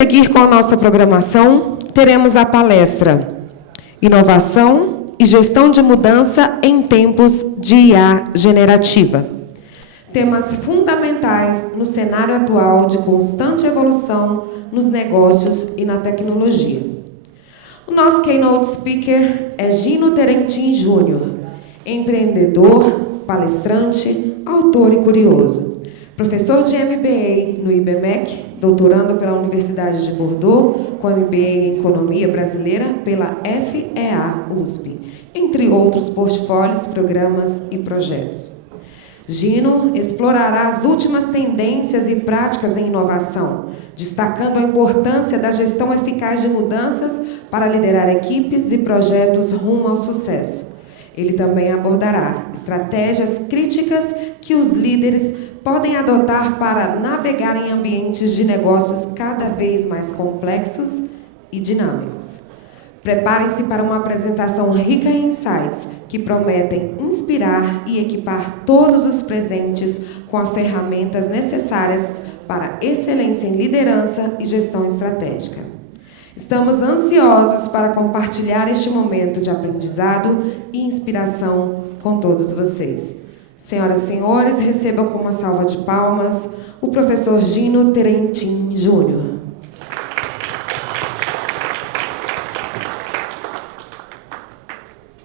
Seguir com a nossa programação, teremos a palestra Inovação e Gestão de Mudança em Tempos de IA Generativa. Temas fundamentais no cenário atual de constante evolução nos negócios e na tecnologia. O nosso keynote speaker é Gino Terentin Júnior, empreendedor, palestrante, autor e curioso. Professor de MBA no IBMEC, doutorando pela Universidade de Bordeaux, com MBA em Economia Brasileira pela FEA USP, entre outros portfólios, programas e projetos. Gino explorará as últimas tendências e práticas em inovação, destacando a importância da gestão eficaz de mudanças para liderar equipes e projetos rumo ao sucesso. Ele também abordará estratégias críticas que os líderes podem adotar para navegar em ambientes de negócios cada vez mais complexos e dinâmicos. Preparem-se para uma apresentação rica em insights que prometem inspirar e equipar todos os presentes com as ferramentas necessárias para excelência em liderança e gestão estratégica. Estamos ansiosos para compartilhar este momento de aprendizado e inspiração com todos vocês. Senhoras e senhores, recebam com uma salva de palmas o professor Gino Terentin Júnior.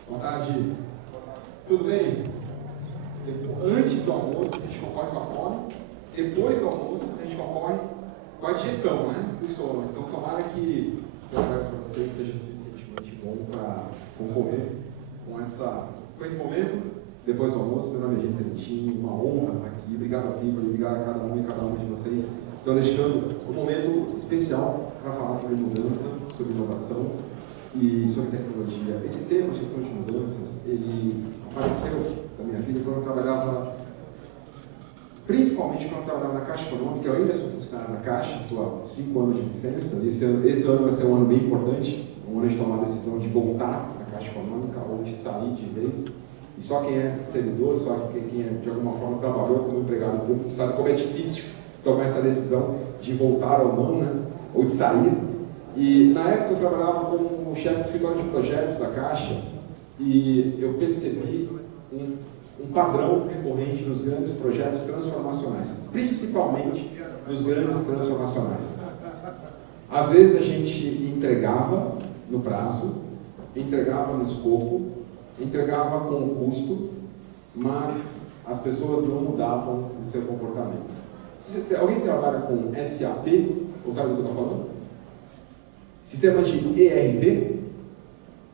Boa tarde. Tudo bem? Antes do almoço, a gente concorre com a fome. Depois do almoço, a gente concorre com a digestão, né? Do sono. Então, tomara que o trabalho para vocês seja suficientemente bom para concorrer com esse momento. Depois do almoço, meu nome é Gino Terentin, uma honra estar aqui. Obrigado a Piccoli, obrigado a cada um e cada uma de vocês que estão dedicando um momento especial para falar sobre mudança, sobre inovação e sobre tecnologia. Esse tema, gestão de mudanças, ele apareceu na minha vida quando eu trabalhava, principalmente quando eu trabalhava na Caixa Econômica. Eu ainda sou funcionário da Caixa, estou há 5 anos de licença. Esse ano vai ser um ano bem importante, um ano de tomar a decisão de voltar à Caixa Econômica ou de sair de vez. E só quem é servidor, só quem de alguma forma trabalhou como empregado público, sabe como é difícil tomar essa decisão de voltar ou não, né? Ou de sair. E na época eu trabalhava como chefe do escritório de projetos da Caixa e eu percebi um padrão recorrente nos grandes projetos transformacionais, principalmente nos grandes transformacionais. Às vezes a gente entregava no prazo, entregava no escopo, entregava com o custo, mas as pessoas não mudavam o seu comportamento. Se alguém trabalha com SAP, ou sabe do que eu estou falando? Sistema de ERP?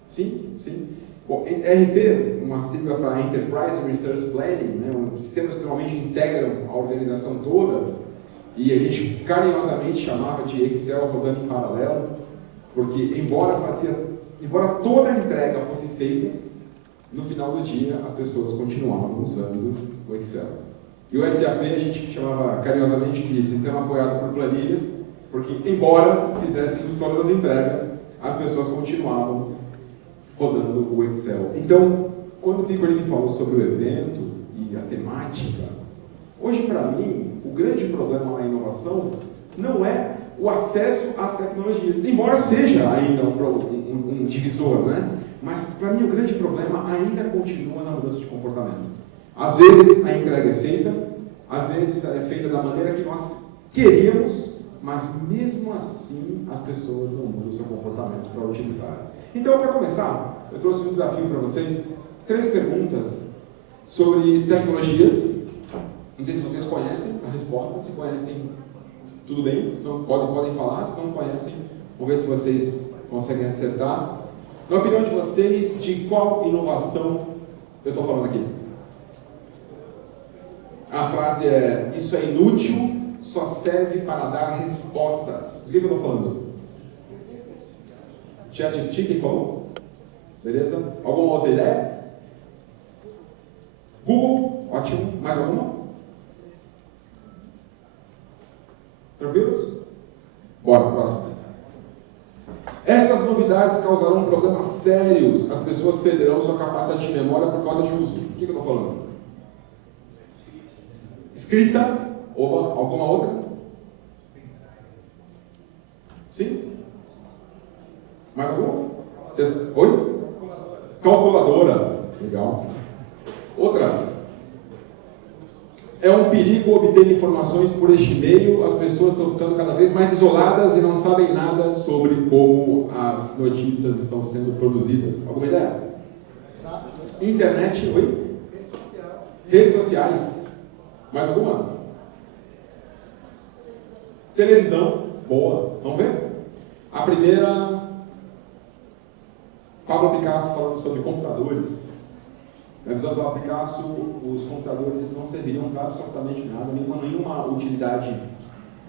Sim, sim. Bom, ERP, uma sigla para Enterprise Resource Planning, né? Sistemas que normalmente integram a organização toda, e a gente carinhosamente chamava de Excel rodando em paralelo, porque embora toda a entrega fosse feita, no final do dia as pessoas continuavam usando o Excel. E o SAP a gente chamava carinhosamente de sistema apoiado por planilhas, porque embora fizéssemos todas as entregas, as pessoas continuavam rodando o Excel. Então, quando o Piccoli me falou sobre o evento e a temática, hoje para mim, o grande problema na inovação não é o acesso às tecnologias, embora seja ainda um divisor, né? Mas para mim o grande problema ainda continua na mudança de comportamento. Às vezes a entrega é feita, às vezes ela é feita da maneira que nós queríamos, mas mesmo assim as pessoas não mudam o seu comportamento para utilizar. Então, para começar, eu trouxe um desafio para vocês, 3 perguntas sobre tecnologias. Não sei se vocês conhecem a resposta, se conhecem, tudo bem, se não, podem falar, se não conhecem, vamos ver se vocês conseguem acertar. Na opinião de vocês, de qual inovação eu estou falando aqui? A frase é: isso é inútil, só serve para dar respostas. Do que eu estou falando? ChatGPT, quem falou? Beleza? Alguma outra ideia? Google, ótimo. Mais alguma? Tranquilos? Bora, próximo. Essas novidades causarão problemas sérios. As pessoas perderão sua capacidade de memória por falta de uso. O que eu estou falando? Escrita ou alguma outra? Sim? Mais algum? Oi? Calculadora. Legal. Outra. É um perigo obter informações por este meio. As pessoas estão ficando cada vez mais isoladas e não sabem nada sobre como as notícias estão sendo produzidas. Alguma ideia? Internet, oi? Redes sociais. Mais alguma? Televisão. Boa. Vamos ver? A primeira, Pablo Picasso falando sobre computadores. Na visão do Pablo Picasso, os computadores não serviriam para absolutamente nada, nenhuma utilidade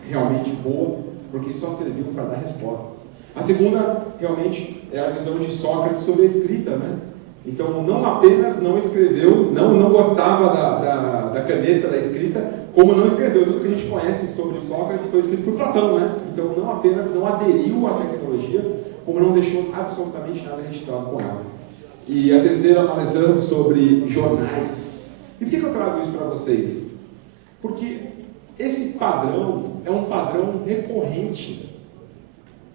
realmente boa, porque só serviam para dar respostas. A segunda, realmente, é a visão de Sócrates sobre a escrita, né? Então, não apenas não escreveu, não gostava da caneta, da escrita, como não escreveu. Tudo que a gente conhece sobre Sócrates foi escrito por Platão, né? Então, não apenas não aderiu à tecnologia, como não deixou absolutamente nada registrado com ela. E a terceira, analisando sobre jornais. E por que eu trago isso para vocês? Porque esse padrão é um padrão recorrente.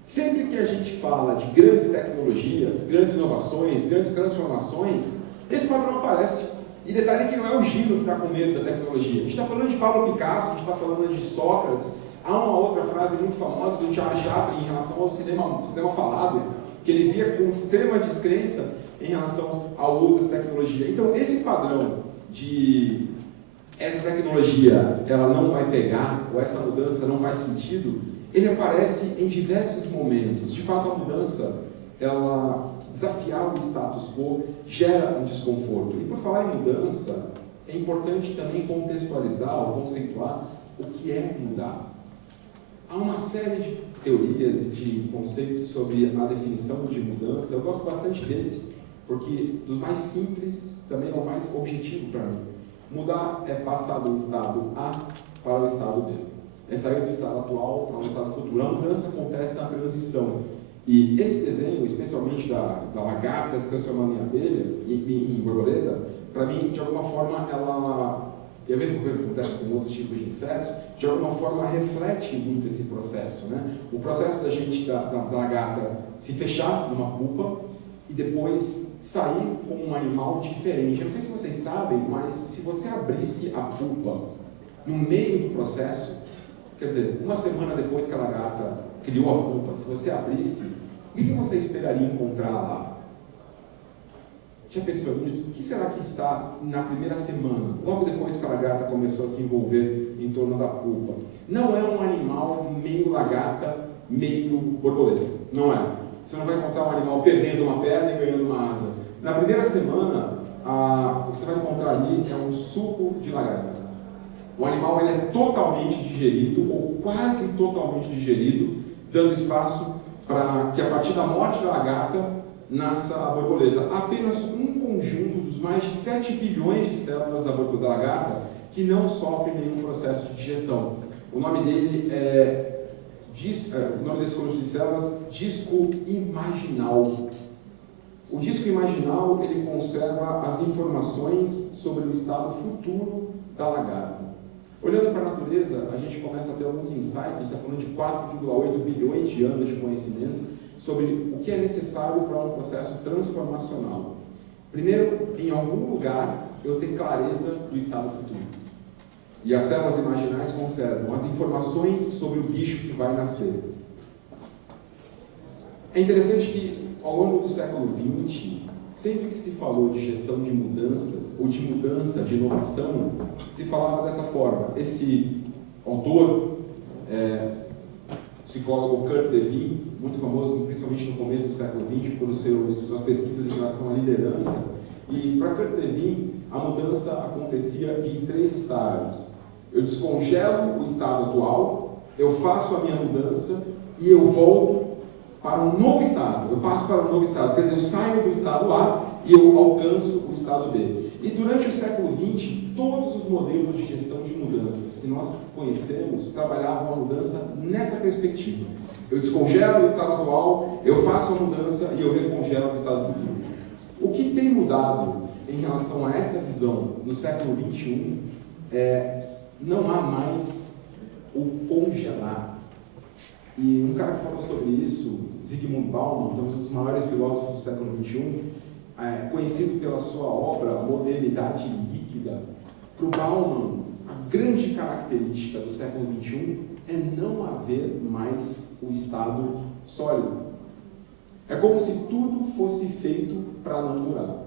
Sempre que a gente fala de grandes tecnologias, grandes inovações, grandes transformações, esse padrão aparece. E detalhe que não é o Gino que está com medo da tecnologia. A gente está falando de Pablo Picasso, a gente está falando de Sócrates. Há uma outra frase muito famosa do Charles Chaplin em relação ao cinema falado, que ele via com extrema descrença em relação ao uso dessa tecnologia. Então, esse padrão de essa tecnologia ela não vai pegar, ou essa mudança não faz sentido, ele aparece em diversos momentos. De fato, a mudança, ela desafiar o status quo, gera um desconforto. E por falar em mudança, é importante também contextualizar ou conceituar o que é mudar. Há uma série de teorias e de conceitos sobre a definição de mudança. Eu gosto bastante desse, porque dos mais simples também é o mais objetivo para mim. Mudar é passar do estado A para o estado B. É sair do estado atual para o estado futuro. A mudança acontece na transição. E esse desenho, especialmente da lagarta se transformando em abelha, em borboleta, para mim, de alguma forma, e a mesma coisa acontece com outros tipos de insetos, de alguma forma reflete muito esse processo, né? O processo da lagarta se fechar numa pupa e depois sair como um animal diferente. Eu não sei se vocês sabem, mas se você abrisse a pupa no meio do processo, quer dizer, uma semana depois que a lagarta criou a pupa, se você abrisse, o que você esperaria encontrar lá? Já pensou nisso? O que será que está na primeira semana, logo depois que a lagarta começou a se envolver em torno da pupa? Não é um animal meio lagarta, meio borboleta. Não é. Você não vai encontrar um animal perdendo uma perna e ganhando uma asa. Na primeira semana, o que você vai encontrar ali é um suco de lagarta. O animal ele é totalmente digerido, ou quase totalmente digerido, dando espaço para que a partir da morte da lagarta nasça a borboleta. Apenas um conjunto dos mais de 7 bilhões de células da lagarta que não sofre nenhum processo de digestão. O nome dele o nome desse conjunto de células, disco imaginal. O disco imaginal ele conserva as informações sobre o estado futuro da lagarta. Olhando para a natureza, a gente começa a ter alguns insights. A gente está falando de 4,8 bilhões de anos de conhecimento sobre o que é necessário para um processo transformacional. Primeiro, em algum lugar, eu tenho clareza do estado futuro. E as células imaginais conservam as informações sobre o bicho que vai nascer. É interessante que, ao longo do século XX, sempre que se falou de gestão de mudanças, ou de mudança, de inovação, se falava dessa forma. Esse autor, psicólogo Kurt Lewin, muito famoso, principalmente no começo do século XX, por suas pesquisas em relação à liderança, e para Kurt Lewin, a mudança acontecia em 3 estágios. Eu descongelo o estado atual, eu faço a minha mudança e eu volto para um novo estado. Eu passo para um novo estado, quer dizer, eu saio do estado A e eu alcanço o estado B. E durante o século XX, todos os modelos de gestão de mudanças que nós conhecemos trabalhavam a mudança nessa perspectiva. Eu descongelo o estado atual, eu faço a mudança e eu recongelo o estado futuro. O que tem mudado em relação a essa visão no século XXI não há mais o congelar. E um cara que falou sobre isso, Zygmunt Bauman, um dos maiores filósofos do século XXI, conhecido pela sua obra Modernidade Líquida. Para o Bauman, a grande característica do século XXI é não haver mais o estado sólido. É como se tudo fosse feito para não durar.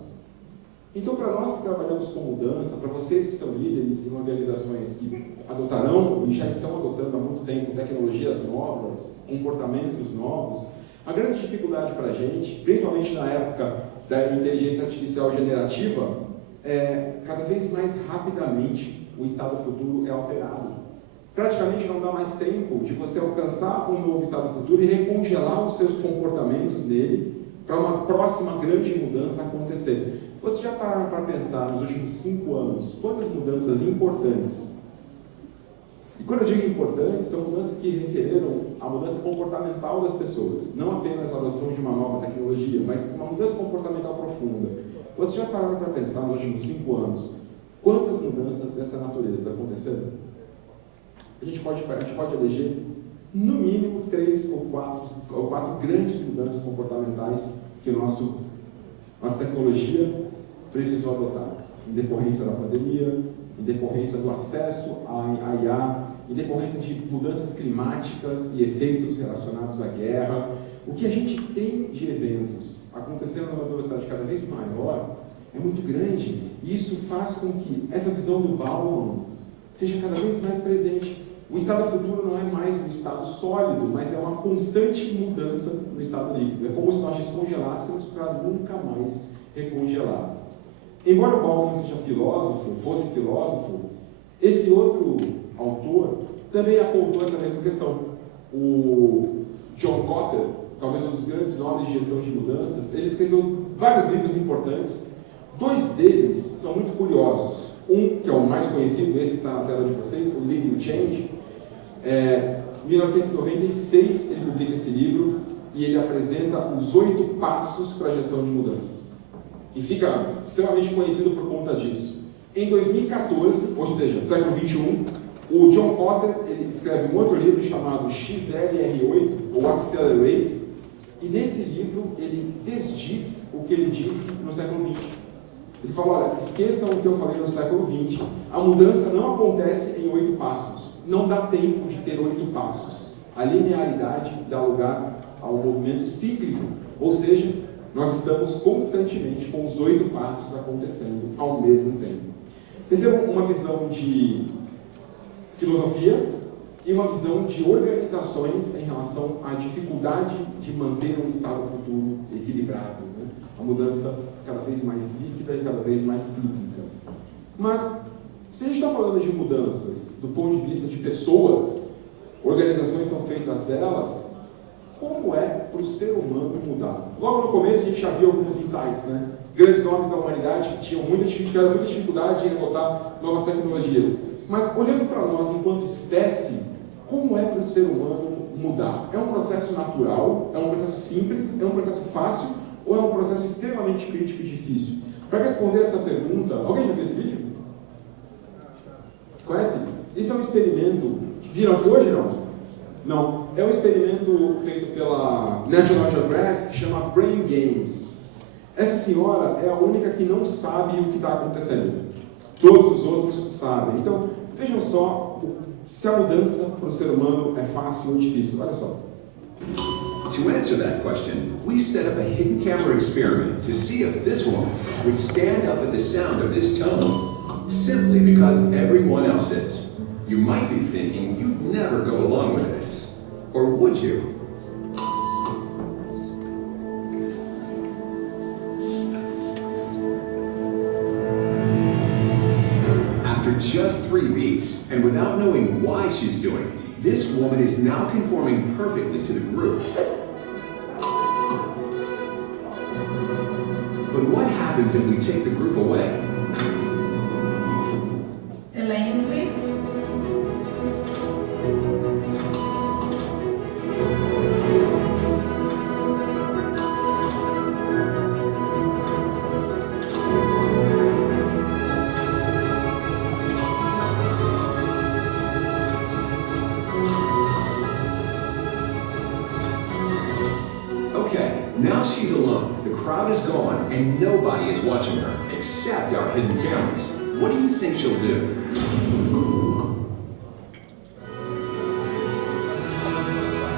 Então, para nós que trabalhamos com mudança, para vocês que são líderes em organizações que adotarão e já estão adotando há muito tempo tecnologias novas, comportamentos novos, a grande dificuldade para a gente, principalmente na época da inteligência artificial generativa, é cada vez mais rapidamente o estado futuro é alterado. Praticamente não dá mais tempo de você alcançar um novo estado futuro e recongelar os seus comportamentos nele para uma próxima grande mudança acontecer. Vocês já pararam para pensar nos últimos 5 anos quantas mudanças importantes? E quando eu digo importantes, são mudanças que requereram a mudança comportamental das pessoas, não apenas a adoção de uma nova tecnologia, mas uma mudança comportamental profunda. Vocês já pararam para pensar nos últimos 5 anos quantas mudanças dessa natureza aconteceram? A gente pode eleger no mínimo 3 ou 4 grandes mudanças comportamentais que nossa tecnologia precisou adotar, em decorrência da pandemia, em decorrência do acesso à IA, em decorrência de mudanças climáticas e efeitos relacionados à guerra. O que a gente tem de eventos acontecendo numa velocidade cada vez maior é muito grande, e isso faz com que essa visão do Bauman seja cada vez mais presente. O estado futuro não é mais um estado sólido, mas é uma constante mudança no estado líquido. É como se nós descongelássemos para nunca mais recongelar. Embora o Bauman fosse filósofo, esse outro autor também apontou essa mesma questão. O John Kotter, talvez um dos grandes nomes de gestão de mudanças, ele escreveu vários livros importantes. 2 deles são muito curiosos. Um, que é o mais conhecido, esse que está na tela de vocês, o Leading Change. Em 1996 ele publica esse livro e ele apresenta os 8 passos para a gestão de mudanças. E fica extremamente conhecido por conta disso. Em 2014, ou seja, século XXI, o John Kotter ele escreve um outro livro chamado XLR8, ou Accelerate, e nesse livro ele desdiz o que ele disse no século XX. Ele fala, olha, esqueçam o que eu falei no século XX, a mudança não acontece em 8 passos, não dá tempo de ter 8 passos. A linearidade dá lugar ao movimento cíclico, ou seja, nós estamos constantemente com os 8 passos acontecendo ao mesmo tempo. Percebam uma visão de filosofia e uma visão de organizações em relação à dificuldade de manter um estado futuro equilibrado, né? A mudança cada vez mais líquida e cada vez mais cíclica. Mas, se a gente está falando de mudanças do ponto de vista de pessoas, organizações são feitas delas, como é para o ser humano mudar? Logo no começo a gente já viu alguns insights, né? Grandes nomes da humanidade que tiveram muita dificuldade em adotar novas tecnologias. Mas olhando para nós enquanto espécie, como é para o ser humano mudar? É um processo natural? É um processo simples? É um processo fácil? Ou é um processo extremamente crítico e difícil? Para responder essa pergunta, alguém já viu esse vídeo? Conhece? Esse é um experimento. Viram aqui hoje, não? Não. É um experimento feito pela National Geographic que chama Brain Games. Essa senhora é a única que não sabe o que está acontecendo. Todos os outros sabem. Então, vejam só se a mudança para o ser humano é fácil ou difícil. Olha só. To answer that question, we set up a hidden camera experiment to see if this woman would stand up at the sound of this tone simply because everyone else is. You might be thinking you'd never go along with this. Or would you? After just 3 beats, and without knowing why she's doing it, this woman is now conforming perfectly to the group. But what happens if we take the group away? Elaine, please. Now she's alone, the crowd is gone, and nobody is watching her, except our hidden cameras. What do you think she'll do?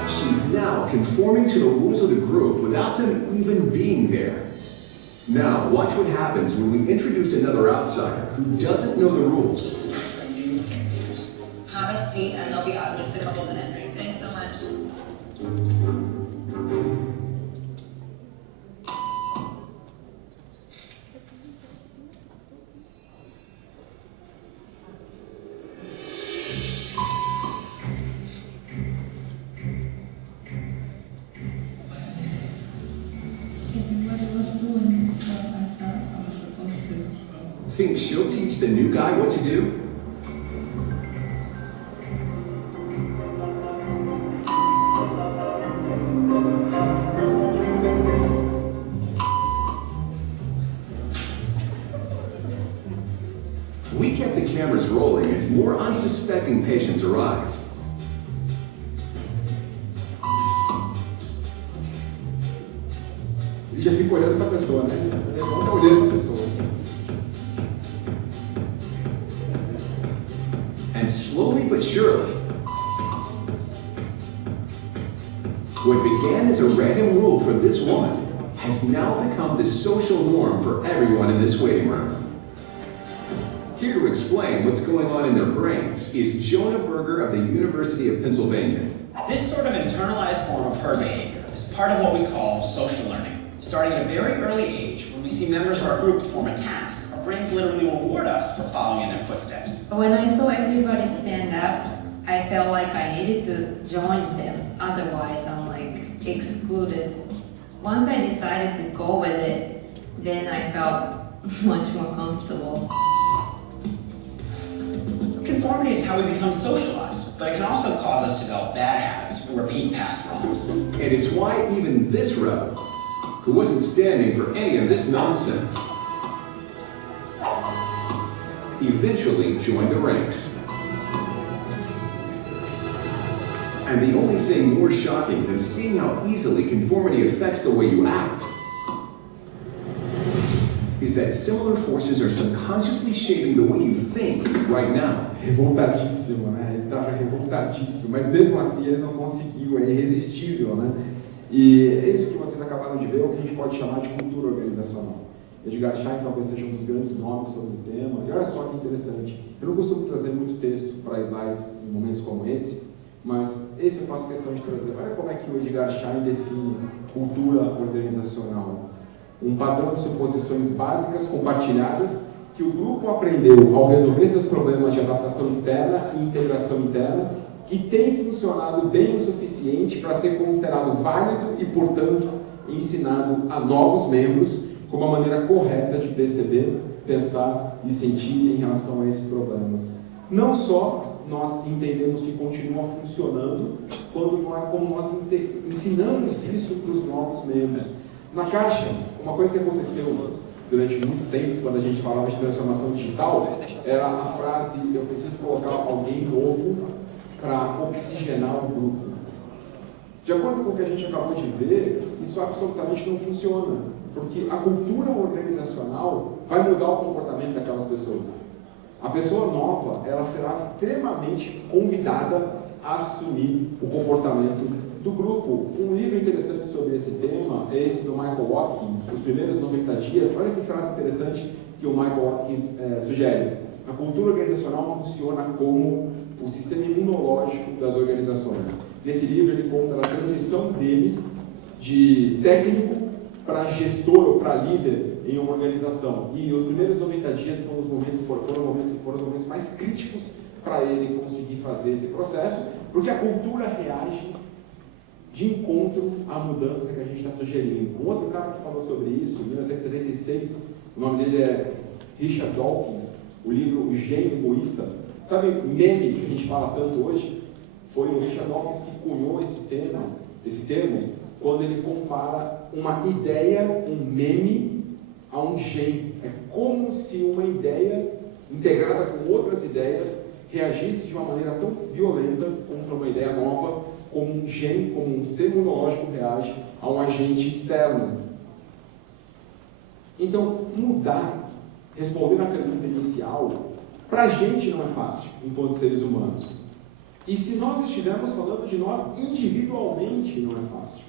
She's now conforming to the rules of the group without them even being there. Now, watch what happens when we introduce another outsider who doesn't know the rules. Have a seat and they'll be out in just a couple minutes. Thanks so much. Everybody was doing so I thought I was supposed to. Think she'll teach the new guy what to do? We kept the cameras rolling as more unsuspecting patients arrived. Ele já fica olhando para a pessoa, né? Ele é bom olhando para a pessoa. And slowly but surely, what began as a random rule for this woman has now become the social norm for everyone in this waiting room. Here to explain what's going on in their brains is Jonah Berger of the University of Pennsylvania. This sort of internalized form of herd behavior is part of what we call social learning. Starting at a very early age, when we see members of our group perform a task, our brains literally reward us for following in their footsteps. When I saw everybody stand up, I felt like I needed to join them. Otherwise, I'm like excluded. Once I decided to go with it, then I felt much more comfortable. Conformity is how we become socialized, but it can also cause us to develop bad habits and repeat past wrongs. And it's why even this rebel, who wasn't standing for any of this nonsense, eventually joined the ranks. And the only thing more shocking than seeing how easily conformity affects the way you act is that similar forces are subconsciously shaping the way you think right now. Revoltadíssimo, né? Ele estava revoltadíssimo, mas mesmo assim ele não conseguiu, é irresistível, né? E é isso que vocês acabaram de ver, o que a gente pode chamar de cultura organizacional. Edgar Schein talvez seja um dos grandes nomes sobre o tema. E olha só que interessante, eu não costumo trazer muito texto para slides em momentos como esse, mas esse eu faço questão de trazer. Olha como é que o Edgar Schein define cultura organizacional. Um padrão de suposições básicas compartilhadas que o grupo aprendeu ao resolver seus problemas de adaptação externa e integração interna, que tem funcionado bem o suficiente para ser considerado válido e, portanto, ensinado a novos membros como a maneira correta de perceber, pensar e sentir em relação a esses problemas. Não só nós entendemos que continua funcionando, como nós ensinamos isso para os novos membros. Na Caixa, uma coisa que aconteceu durante muito tempo, quando a gente falava de transformação digital, era a frase: eu preciso colocar alguém novo para oxigenar o grupo. De acordo com o que a gente acabou de ver, isso absolutamente não funciona, porque a cultura organizacional vai mudar o comportamento daquelas pessoas. A pessoa nova, ela será extremamente convidada a assumir o comportamento do grupo. Um livro interessante sobre esse tema é esse do Michael Watkins, Os Primeiros 90 Dias. Olha que frase interessante que o Michael Watkins sugere. A cultura organizacional funciona como o sistema imunológico das organizações. Nesse livro ele conta a transição dele de técnico para gestor ou para líder em uma organização. E os primeiros 90 dias são os momentos, foram os momentos mais críticos para ele conseguir fazer esse processo, porque a cultura reage de encontro à mudança que a gente está sugerindo. Um outro cara que falou sobre isso, em 1976, o nome dele é Richard Dawkins, o livro O Gênio Egoísta. Sabe o meme que a gente fala tanto hoje? Foi o Richard Dawkins que cunhou esse termo, quando ele compara uma ideia, um meme, a um gênio. É como se uma ideia integrada com outras ideias reagisse de uma maneira tão violenta contra uma ideia nova como um gene, como um ser imunológico reage a um agente externo. Então, mudar, responder à pergunta inicial, para a gente não é fácil, enquanto seres humanos. E se nós estivermos falando de nós individualmente, não é fácil.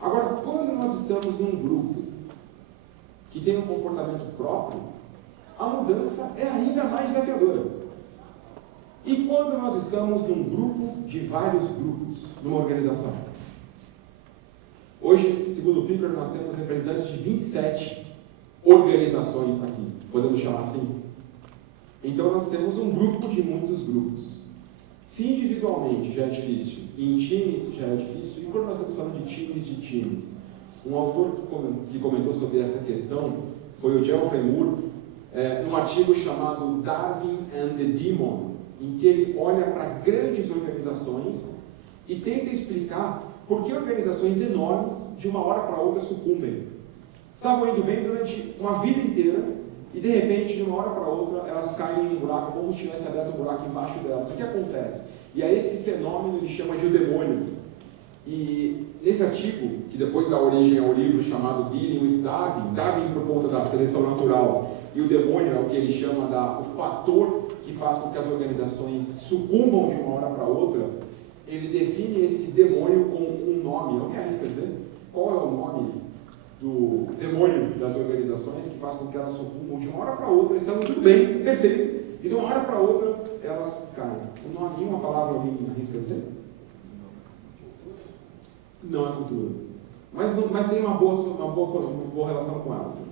Agora, quando nós estamos num grupo que tem um comportamento próprio, a mudança é ainda mais desafiadora. E quando nós estamos num grupo de vários grupos, numa organização? Hoje, segundo o Piper, nós temos representantes de 27 organizações aqui, podemos chamar assim. Então nós temos um grupo de muitos grupos. Se individualmente já é difícil, e em times já é difícil, e quando nós estamos falando de times, um autor que comentou sobre essa questão foi o Geoffrey Moore, num artigo chamado Darwin and the Demon, em que ele olha para grandes organizações e tenta explicar por que organizações enormes, de uma hora para outra, sucumbem. Estavam indo bem durante uma vida inteira e, de repente, de uma hora para outra, elas caem em um buraco, como se tivesse aberto um buraco embaixo delas. O que acontece? E a esse fenômeno ele chama de o demônio. E nesse artigo, que depois dá origem ao livro chamado Dealing with Darwin, Darwin por conta da seleção natural, e o demônio é o que ele chama o fator que faz com que as organizações sucumbam de uma hora para outra, ele define esse demônio com um nome. Alguém arrisca dizer? Qual é o nome do demônio das organizações que faz com que elas sucumbam de uma hora para outra, estando tudo bem, perfeito, e de uma hora para outra elas caem? O nome, uma palavra, alguém arrisca dizer? Não é cultura. Mas tem uma boa relação com elas.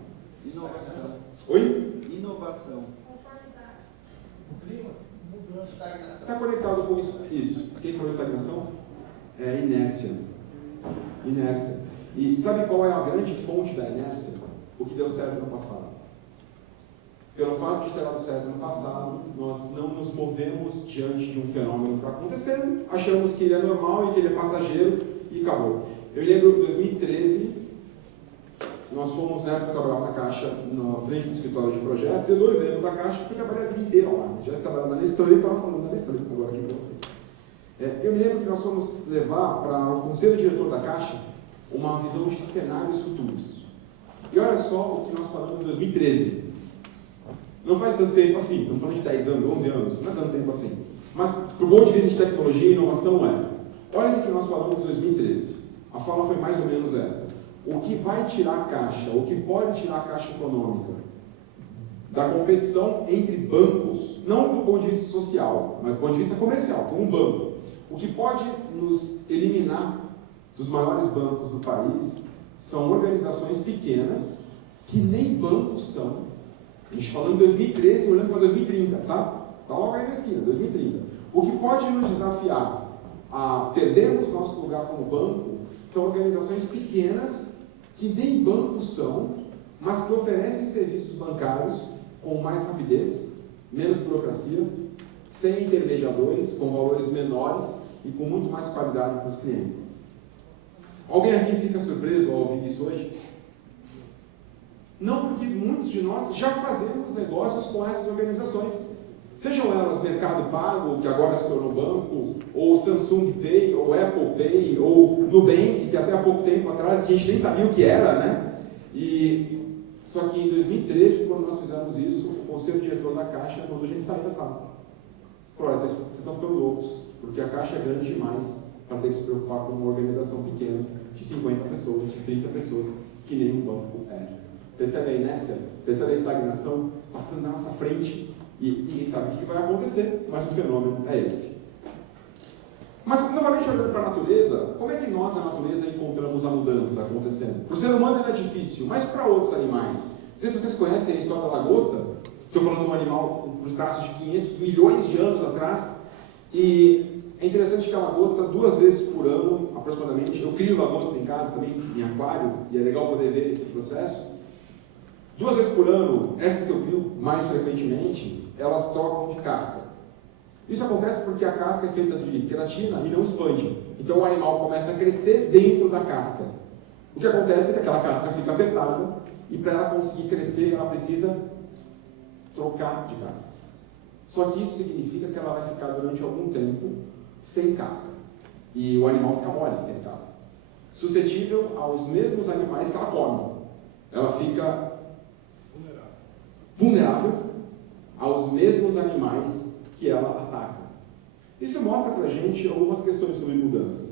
Inovação. Oi? Inovação. Está conectado com isso. Isso. Quem falou estagnação? É inércia. Inércia. E sabe qual é a grande fonte da inércia? O que deu certo no passado. Pelo fato de ter dado certo no passado, nós não nos movemos diante de um fenômeno que está acontecendo, achamos que ele é normal e que ele é passageiro e acabou. Eu lembro de 2013, nós fomos na época trabalhar na Caixa, na frente do escritório de projetos, e eu dou exemplo da Caixa, porque eu trabalhei a vida inteira lá. Já trabalhando na Nestlé e estava falando da Nestlé agora aqui para vocês. Eu me lembro que nós fomos levar para o conselho diretor da Caixa uma visão de cenários futuros. E olha só o que nós falamos em 2013. Não faz tanto tempo assim, estamos falando de 10 anos, 11 anos, não é tanto tempo assim. Mas, do ponto de vista de tecnologia e inovação, olha o que nós falamos em 2013. A fala foi mais ou menos essa. O que vai tirar a Caixa, o que pode tirar a Caixa econômica da competição entre bancos, não do ponto de vista social, mas do ponto de vista comercial, como um banco. O que pode nos eliminar dos maiores bancos do país são organizações pequenas que nem bancos são. A gente falando em 2013, olhando para 2030, tá? Está logo aí na esquina, 2030. O que pode nos desafiar a perdermos nosso lugar como banco são organizações pequenas que nem bancos são, mas que oferecem serviços bancários com mais rapidez, menos burocracia, sem intermediadores, com valores menores e com muito mais qualidade para os clientes. Alguém aqui fica surpreso ao ouvir isso hoje? Não, porque muitos de nós já fazemos negócios com essas organizações. Sejam elas Mercado Pago, que agora se tornou banco, ou Samsung Pay, ou Apple Pay, ou Nubank, que até há pouco tempo atrás a gente nem sabia o que era, né? Só que em 2013, quando nós fizemos isso, o conselho diretor da Caixa mandou a gente sair da sala. Falou, vocês estão ficando loucos, porque a Caixa é grande demais para ter que se preocupar com uma organização pequena de 50 pessoas, de 30 pessoas, que nem um banco é. Percebe a inércia? Percebe a estagnação passando na nossa frente e ninguém sabe o que vai acontecer, mas o fenômeno é esse. Mas, novamente, olhando para a natureza, como é que nós, na natureza, encontramos a mudança acontecendo? Para o ser humano era difícil, mas para outros animais? Não sei se vocês conhecem a história da lagosta. Estou falando de um animal com crustáceos de 500 milhões de anos atrás. E é interessante que a lagosta, 2 vezes por ano, aproximadamente, eu crio lagosta em casa também, em aquário, e é legal poder ver esse processo. 2 vezes por ano, essas que eu crio mais frequentemente, elas trocam de casca. Isso acontece porque a casca é feita de queratina e não expande. Então o animal começa a crescer dentro da casca. O que acontece é que aquela casca fica apertada e para ela conseguir crescer, ela precisa trocar de casca. Só que isso significa que ela vai ficar durante algum tempo sem casca. e o animal fica mole, sem casca. Suscetível aos mesmos animais que ela come. Ela fica vulnerável aos mesmos animais que ela ataca. Isso mostra para a gente algumas questões sobre mudança.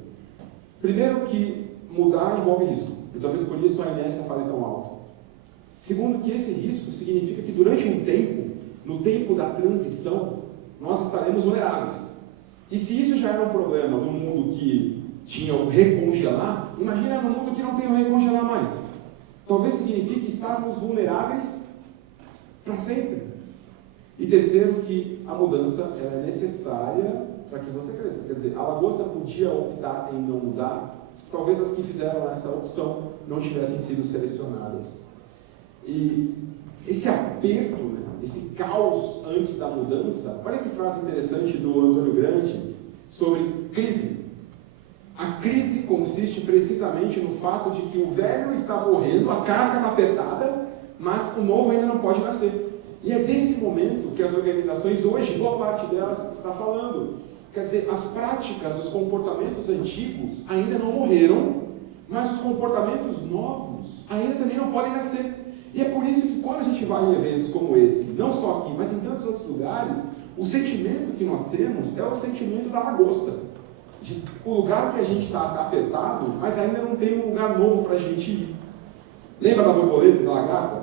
Primeiro, que mudar envolve risco, e talvez por isso a inércia fale tão alto. Segundo, que esse risco significa que durante um tempo, no tempo da transição, nós estaremos vulneráveis. E se isso já era um problema no mundo que tinha o recongelar, imagina no mundo que não tem o recongelar mais. Talvez signifique estarmos vulneráveis para sempre. E terceiro, que a mudança é necessária para que você cresça. Quer dizer, a lagosta podia optar em não mudar, talvez as que fizeram essa opção não tivessem sido selecionadas. E esse aperto, né, esse caos antes da mudança, olha que frase interessante do Antônio Grande sobre crise. A crise consiste precisamente no fato de que o velho está morrendo, a casca está apertada, mas o novo ainda não pode nascer. E é desse momento que as organizações hoje, boa parte delas está falando. Quer dizer, as práticas, os comportamentos antigos ainda não morreram, mas os comportamentos novos ainda também não podem nascer. E é por isso que quando a gente vai em eventos como esse, não só aqui, mas em tantos outros lugares, o sentimento que nós temos é o sentimento da lagosta. O lugar que a gente está apertado, mas ainda não tem um lugar novo para a gente ir. Lembra da borboleta e da lagarta?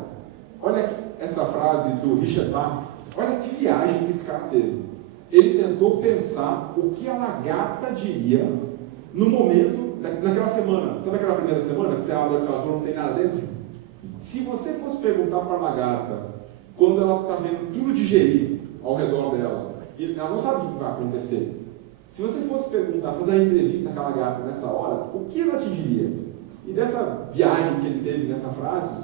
Olha essa frase do Richard Bach. Olha que viagem que esse cara teve. Ele tentou pensar o que a lagarta diria no momento, naquela semana. Sabe aquela primeira semana que você abre a casa e não tem nada dentro? Se você fosse perguntar para a lagarta, quando ela está vendo tudo digerir ao redor dela, e ela não sabe o que vai acontecer. Se você fosse perguntar, fazer uma entrevista com a lagarta nessa hora, o que ela te diria? E dessa viagem que ele teve nessa frase,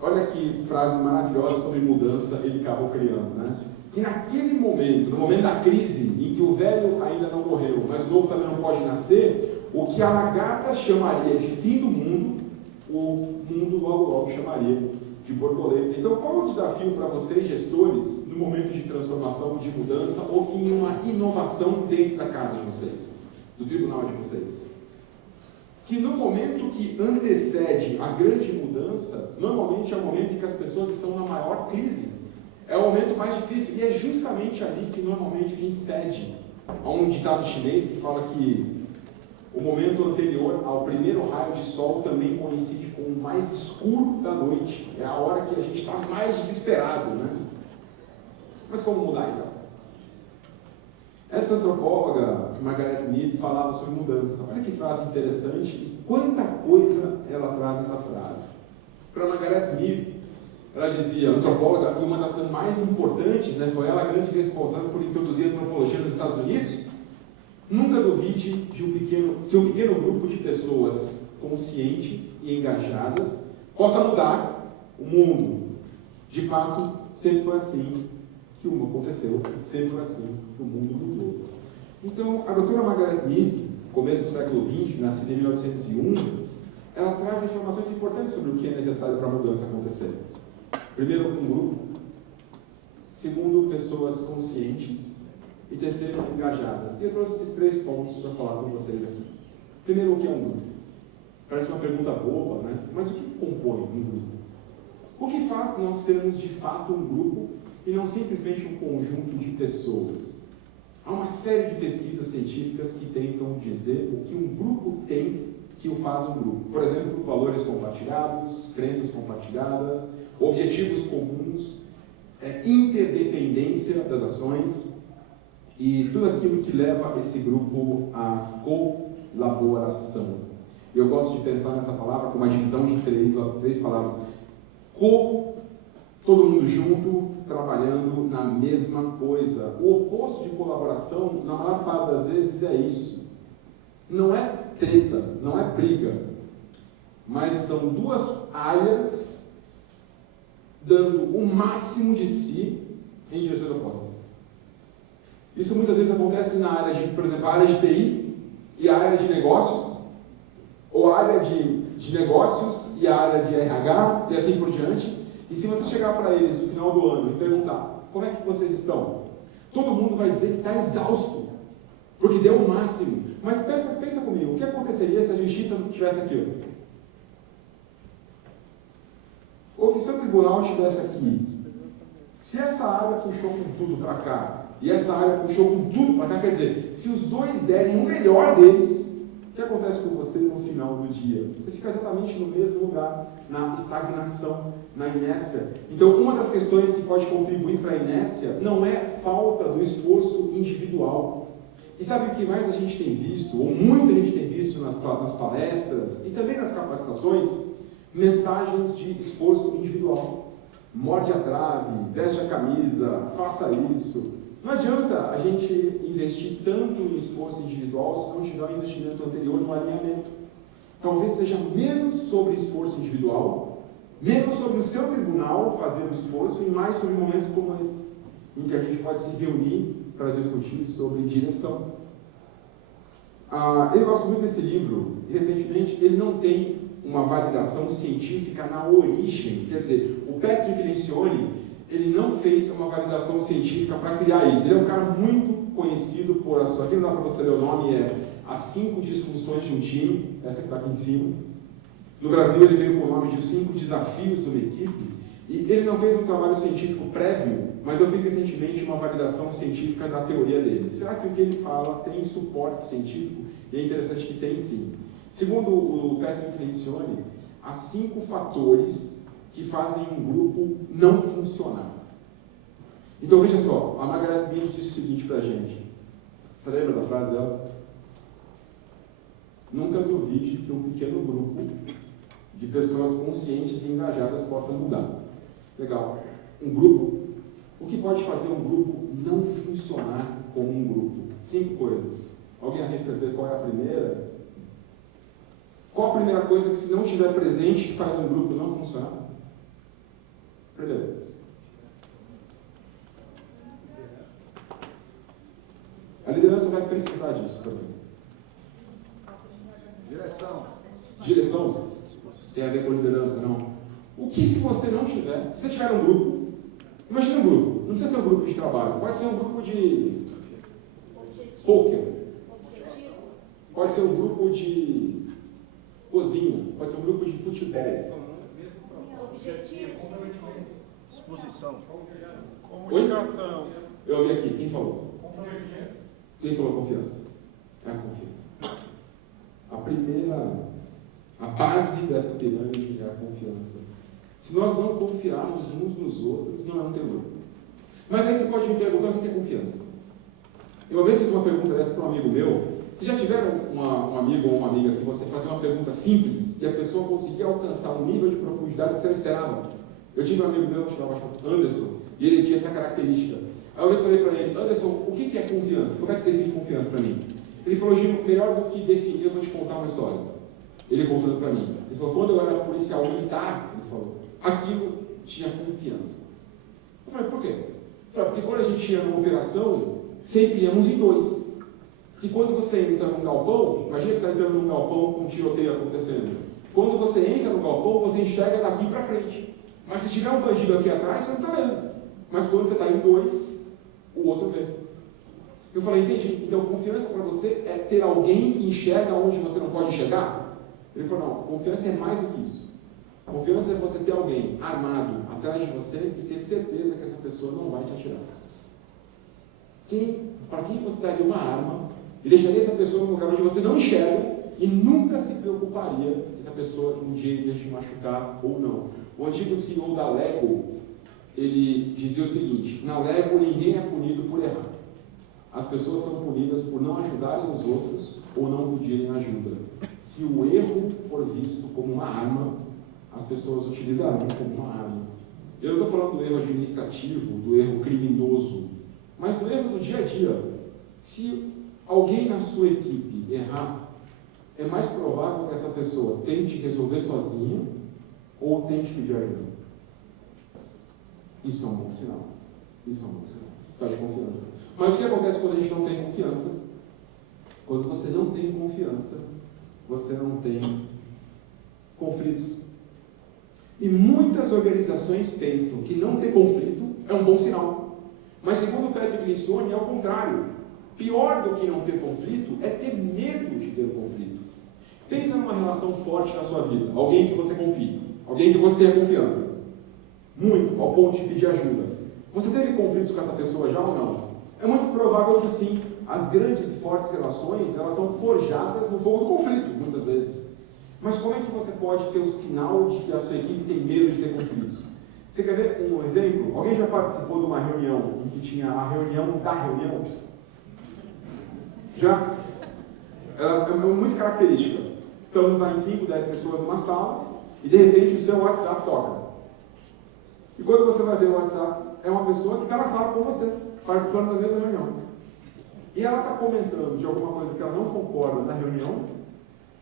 olha que frase maravilhosa sobre mudança ele acabou criando, né? Que naquele momento, no momento da crise, em que o velho ainda não morreu, mas o novo também não pode nascer, o que a lagarta chamaria de fim do mundo, o mundo logo chamaria de borboleta. Então, qual é o desafio para vocês, gestores, no momento de transformação, de mudança, ou em uma inovação dentro da casa de vocês, do tribunal de vocês? Que no momento que antecede a grande mudança, normalmente é o momento em que as pessoas estão na maior crise. É o momento mais difícil, e é justamente ali que normalmente a gente cede. Há um ditado chinês que fala que o momento anterior ao primeiro raio de sol também coincide com o mais escuro da noite. É a hora que a gente está mais desesperado, né? Mas como mudar então? Essa antropóloga, Margaret Mead, falava sobre mudança. Olha que frase interessante e quanta coisa ela traz nessa frase. Para Margaret Mead, ela dizia, antropóloga, e uma das mais importantes, né, foi ela a grande responsável por introduzir a antropologia nos Estados Unidos. Nunca duvide que um pequeno grupo de pessoas conscientes e engajadas possa mudar o mundo. De fato, sempre foi assim que o mundo aconteceu, sempre foi assim que o mundo mudou. Então, a doutora Margaret Mead, começo do século XX, nascida em 1901, ela traz informações importantes sobre o que é necessário para a mudança acontecer. Primeiro, um grupo. Segundo, pessoas conscientes. E terceiro, engajadas. E eu trouxe esses 3 pontos para falar com vocês aqui. Primeiro, o que é um grupo? Parece uma pergunta boba, né? Mas o que compõe um grupo? O que faz nós sermos de fato um grupo e não simplesmente um conjunto de pessoas? Há uma série de pesquisas científicas que tentam dizer o que um grupo tem que o faz um grupo. Por exemplo, valores compartilhados, crenças compartilhadas, objetivos comuns, interdependência das ações, e tudo aquilo que leva esse grupo à colaboração. Eu gosto de pensar nessa palavra com uma divisão de 3 palavras. Todo mundo junto, trabalhando na mesma coisa. O oposto de colaboração, na maior parte das vezes, é isso. Não é treta, não é briga, mas são 2 áreas dando o máximo de si em direções opostas. Isso muitas vezes acontece na área de, por exemplo, a área de TI e a área de negócios, ou a área de negócios e a área de RH, e assim por diante. E se você chegar para eles no final do ano e perguntar como é que vocês estão, todo mundo vai dizer que está exausto. Porque porque deu o máximo. Mas pensa comigo, o que aconteceria se a justiça não tivesse aquilo? Ou que se o tribunal estivesse aqui, se essa área puxou com tudo para cá, e essa área puxou com tudo para cá, quer dizer, se os dois derem o melhor deles, o que acontece com você no final do dia? Você fica exatamente no mesmo lugar, na estagnação, na inércia. Então, uma das questões que pode contribuir para a inércia não é falta do esforço individual. E sabe o que mais a gente tem visto, ou muita gente tem visto nas palestras e também nas capacitações? Mensagens de esforço individual. Morde a trave, veste a camisa, faça isso. Não adianta a gente investir tanto em esforço individual se não tiver um investimento anterior no alinhamento. Talvez seja menos sobre esforço individual, menos sobre o seu tribunal fazer o esforço e mais sobre momentos como esse, em que a gente pode se reunir para discutir sobre direção. Eu gosto muito desse livro. Recentemente, ele não tem uma validação científica na origem. Quer dizer, o Patrick Lencioni, ele não fez uma validação científica para criar isso. Ele é um cara muito conhecido por a sua... Aqui não dá para você ler o nome, é As 5 Disfunções de um Time, essa que está aqui em cima. No Brasil, ele veio com o nome de 5 Desafios de uma Equipe. E ele não fez um trabalho científico prévio, mas eu fiz recentemente uma validação científica da teoria dele. Será que o que ele fala tem suporte científico? E é interessante que tem sim. Segundo o Patrick Lencioni, há 5 fatores que fazem um grupo não funcionar. Então veja só, a Margaret Mead disse o seguinte para a gente. Você lembra da frase dela? Nunca duvide que um pequeno grupo de pessoas conscientes e engajadas possa mudar. Legal. Um grupo. O que pode fazer um grupo não funcionar como um grupo? 5 coisas. Alguém arrisca dizer qual é a primeira? Qual a primeira coisa que, se não estiver presente, que faz um grupo não funcionar? Primeiro. A liderança vai precisar disso também. Direção? Tem a ver com liderança, não. O que se você não tiver? Se você tiver um grupo, imagina um grupo, não precisa ser um grupo de trabalho, pode ser um grupo de poker, pode ser um grupo de cozinha, pode ser um grupo de futebol. Exposição. Comunicação. Eu ouvi aqui, quem falou? Quem falou confiança? É a confiança. A base dessa pirâmide é a confiança. Se nós não confiarmos uns nos outros, não é um temor. Mas aí você pode me perguntar o que é confiança. Eu uma vez fiz uma pergunta dessa para um amigo meu. Vocês já tiveram um amigo ou uma amiga que você fazia uma pergunta simples e a pessoa conseguia alcançar um nível de profundidade que você não esperava? Eu tive um amigo meu que chamava Anderson e ele tinha essa característica. Aí eu falei para ele, Anderson, o que é confiança? Como é que você define confiança para mim? Ele falou, Gino, melhor do que definir, eu vou te contar uma história. Ele contando para mim. Ele falou, quando eu era policial militar, ele falou, aquilo tinha confiança. Eu falei, por quê? Ele falou, porque quando a gente ia numa operação, sempre íamos em 2. E quando você entra num galpão, imagina você está entrando num galpão com um tiroteio acontecendo. Quando você entra no galpão, você enxerga daqui para frente. Mas se tiver um bandido aqui atrás, você não está vendo. Mas quando você está em 2, o outro vê. Eu falei, entendi. Então, confiança para você é ter alguém que enxerga onde você não pode enxergar? Ele falou, não, confiança é mais do que isso. Confiança é você ter alguém armado atrás de você e ter certeza que essa pessoa não vai te atirar. Para quem você daria uma arma e deixaria essa pessoa num lugar onde você não enxerga e nunca se preocuparia se essa pessoa um dia iria te machucar ou não? O antigo CEO da Lego, ele dizia o seguinte, na Lego ninguém é punido por errar. As pessoas são punidas por não ajudarem os outros ou não pedirem ajuda. Se o erro for visto como uma arma, as pessoas utilizarão como uma arma. Eu não estou falando do erro administrativo, do erro criminoso, mas do erro do dia a dia. Se alguém na sua equipe errar, é mais provável que essa pessoa tente resolver sozinha ou tente pedir ajuda. Isso é um bom sinal. Isso é um bom sinal. Sinal de confiança. Mas o que acontece quando a gente não tem confiança? Quando você não tem confiança, você não tem conflitos. E muitas organizações pensam que não ter conflito é um bom sinal. Mas segundo o Patrick Lencioni, é o contrário. Pior do que não ter conflito é ter medo de ter conflito. Pensa numa relação forte na sua vida, alguém que você confia, alguém que você tenha confiança, muito, ao ponto de pedir ajuda. Você teve conflitos com essa pessoa já ou não? É muito provável que sim. As grandes e fortes relações, elas são forjadas no fogo do conflito, muitas vezes. Mas como é que você pode ter o sinal de que a sua equipe tem medo de ter conflitos? Você quer ver um exemplo? Alguém já participou de uma reunião em que tinha a reunião da reunião? Já? Ela é muito característica. Estamos lá em 5, 10 pessoas numa sala e de repente o seu WhatsApp toca. E quando você vai ver o WhatsApp, é uma pessoa que está na sala com você, participando da mesma reunião. E ela está comentando de alguma coisa que ela não concorda na reunião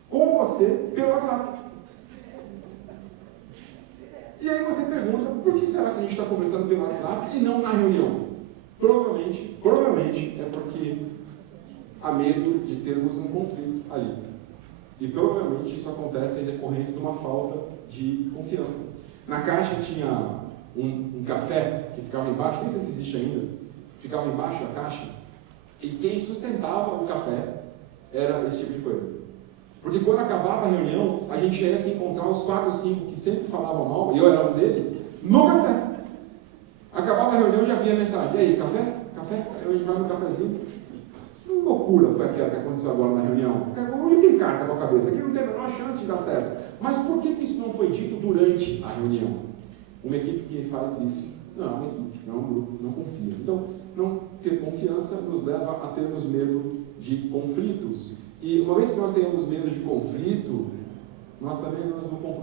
com você pelo WhatsApp. E aí você pergunta, por que será que a gente está conversando pelo WhatsApp e não na reunião? Provavelmente é porque há medo de termos um conflito ali. E provavelmente isso acontece em decorrência de uma falta de confiança. Na caixa tinha um café que ficava embaixo, nem sei se existe ainda, ficava embaixo da caixa, e quem sustentava o café era esse tipo de coisa. Porque quando acabava a reunião, a gente ia se encontrar os 4 ou 5 que sempre falavam mal, e eu era um deles, no café. Acabava a reunião, já vinha a mensagem, e aí, café? Café? A gente vai no cafezinho. Que loucura foi aquela que aconteceu agora na reunião. Onde tem carta com a cabeça? Aqui não tem a menor chance de dar certo. Mas por que isso não foi dito durante a reunião? Uma equipe que faz isso não é uma equipe, não é um grupo, não confia. Então, não ter confiança nos leva a termos medo de conflitos. E uma vez que nós tenhamos medo de conflito, nós também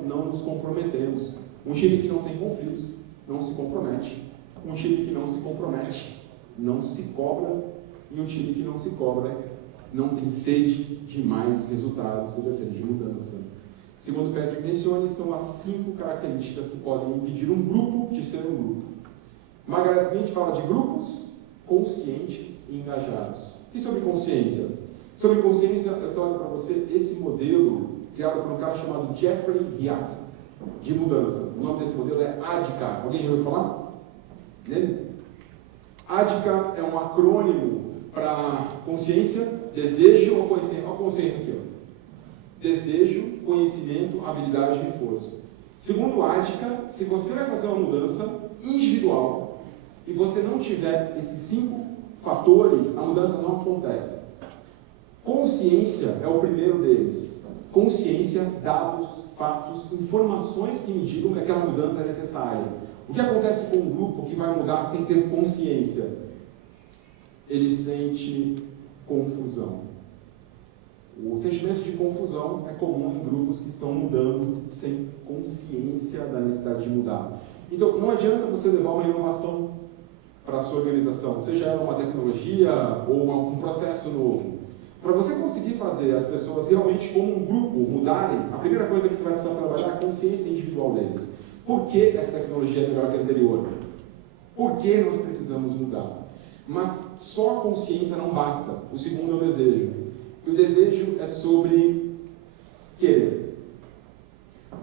não nos comprometemos. Um time que não tem conflitos não se compromete. Um time que não se compromete não se cobra. E um time que não se cobra não tem sede de mais resultados, ou sede de mudança. Segundo Patrick Lencioni, são as 5 características que podem impedir um grupo de ser um grupo. Margaret Mead fala de grupos conscientes e engajados. E sobre consciência? Sobre consciência, eu trago para você esse modelo criado por um cara chamado Jeffrey Hiatt, de mudança. O nome desse modelo é ADKAR. Alguém já ouviu falar nele? ADKAR é um acrônimo para consciência, desejo ou consciência. Olha a consciência aqui, ó. Desejo, conhecimento, habilidade e reforço. Segundo a ADKAR, se você vai fazer uma mudança individual e você não tiver esses 5 fatores, a mudança não acontece. Consciência é o primeiro deles. Consciência, dados, fatos, informações que me digam que aquela mudança é necessária. O que acontece com um grupo que vai mudar sem ter consciência? Ele sente confusão. O sentimento de confusão é comum em grupos que estão mudando sem consciência da necessidade de mudar. Então, não adianta você levar uma inovação para a sua organização, seja ela uma tecnologia ou um processo novo. Para você conseguir fazer as pessoas realmente como um grupo mudarem, a primeira coisa que você vai precisar trabalhar é a consciência individual deles. Por que essa tecnologia é melhor que a anterior? Por que nós precisamos mudar? Mas só a consciência não basta. O segundo é o desejo. E o desejo é sobre querer.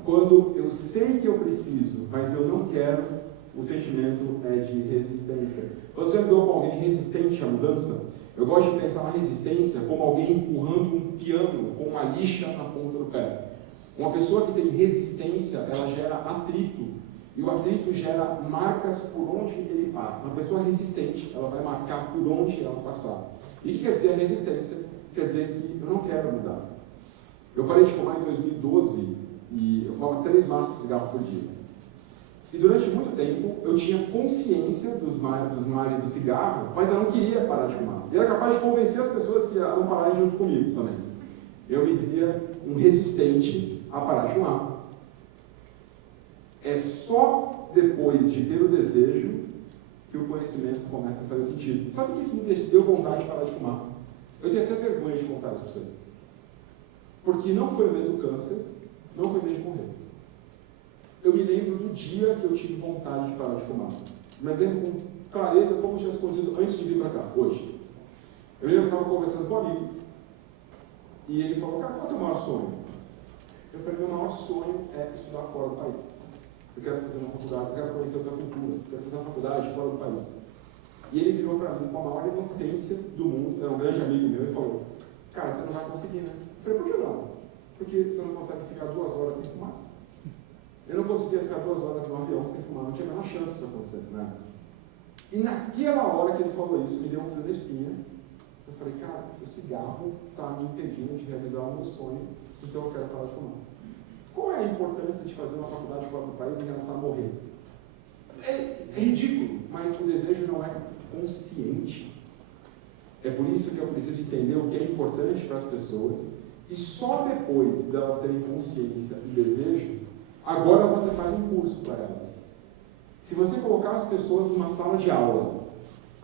Quando eu sei que eu preciso, mas eu não quero, o sentimento é de resistência. Você andou com alguém resistente à mudança? Eu gosto de pensar na resistência como alguém empurrando um piano com uma lixa na ponta do pé. Uma pessoa que tem resistência, ela gera atrito. E o atrito gera marcas por onde ele passa. Uma pessoa resistente, ela vai marcar por onde ela passar. E o que quer dizer a resistência? Quer dizer que eu não quero mudar. Eu parei de fumar em 2012 e eu fumava 3 maços de cigarro por dia. E durante muito tempo eu tinha consciência dos males do cigarro, mas eu não queria parar de fumar. E era capaz de convencer as pessoas que não pararem junto comigo também. Eu me dizia um resistente a parar de fumar. É só depois de ter o desejo que o conhecimento começa a fazer sentido. Sabe o que me deu vontade de parar de fumar? Eu tenho até vergonha de contar isso para você. Porque não foi o medo do câncer, não foi o medo de morrer. Eu me lembro do dia que eu tive vontade de parar de fumar. Mas lembro com clareza como tinha acontecido antes de vir para cá, hoje. Eu lembro que eu estava conversando com um amigo. E ele falou, cara, qual é o teu maior sonho? Eu falei, meu maior sonho é estudar fora do país. Eu quero fazer uma faculdade, eu quero conhecer outra cultura, eu quero fazer uma faculdade fora do país. E ele virou para mim com a maior inocência do mundo, era um grande amigo meu, e falou, cara, você não vai conseguir, né? Eu falei, por que não? Porque você não consegue ficar 2 horas sem fumar. Eu não conseguia ficar 2 horas no avião sem fumar, não tinha a menor chance disso acontecer, né? E naquela hora que ele falou isso, me deu um frio na espinha. Eu falei, cara, o cigarro está me impedindo de realizar o meu sonho, então eu quero parar de fumar. Qual é a importância de fazer uma faculdade fora do país em relação a morrer? É ridículo, mas o desejo não é consciente. É por isso que eu preciso entender o que é importante para as pessoas, e só depois delas terem consciência e desejo, agora você faz um curso para elas. Se você colocar as pessoas numa sala de aula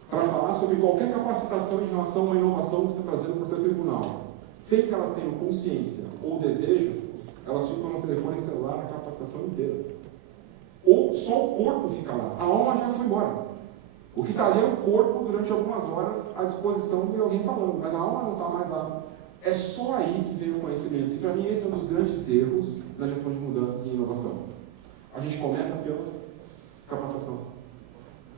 para falar sobre qualquer capacitação em relação a uma inovação que você está trazendo para o teu tribunal, sem que elas tenham consciência ou desejo, elas ficam no telefone celular a capacitação inteira. Ou só o corpo fica lá, a alma já foi embora. O que está ali é o corpo durante algumas horas à disposição de alguém falando, mas a alma não está mais lá. É só aí que vem o conhecimento. E para mim esse é um dos grandes erros na gestão de mudanças e inovação. A gente começa pela capacitação.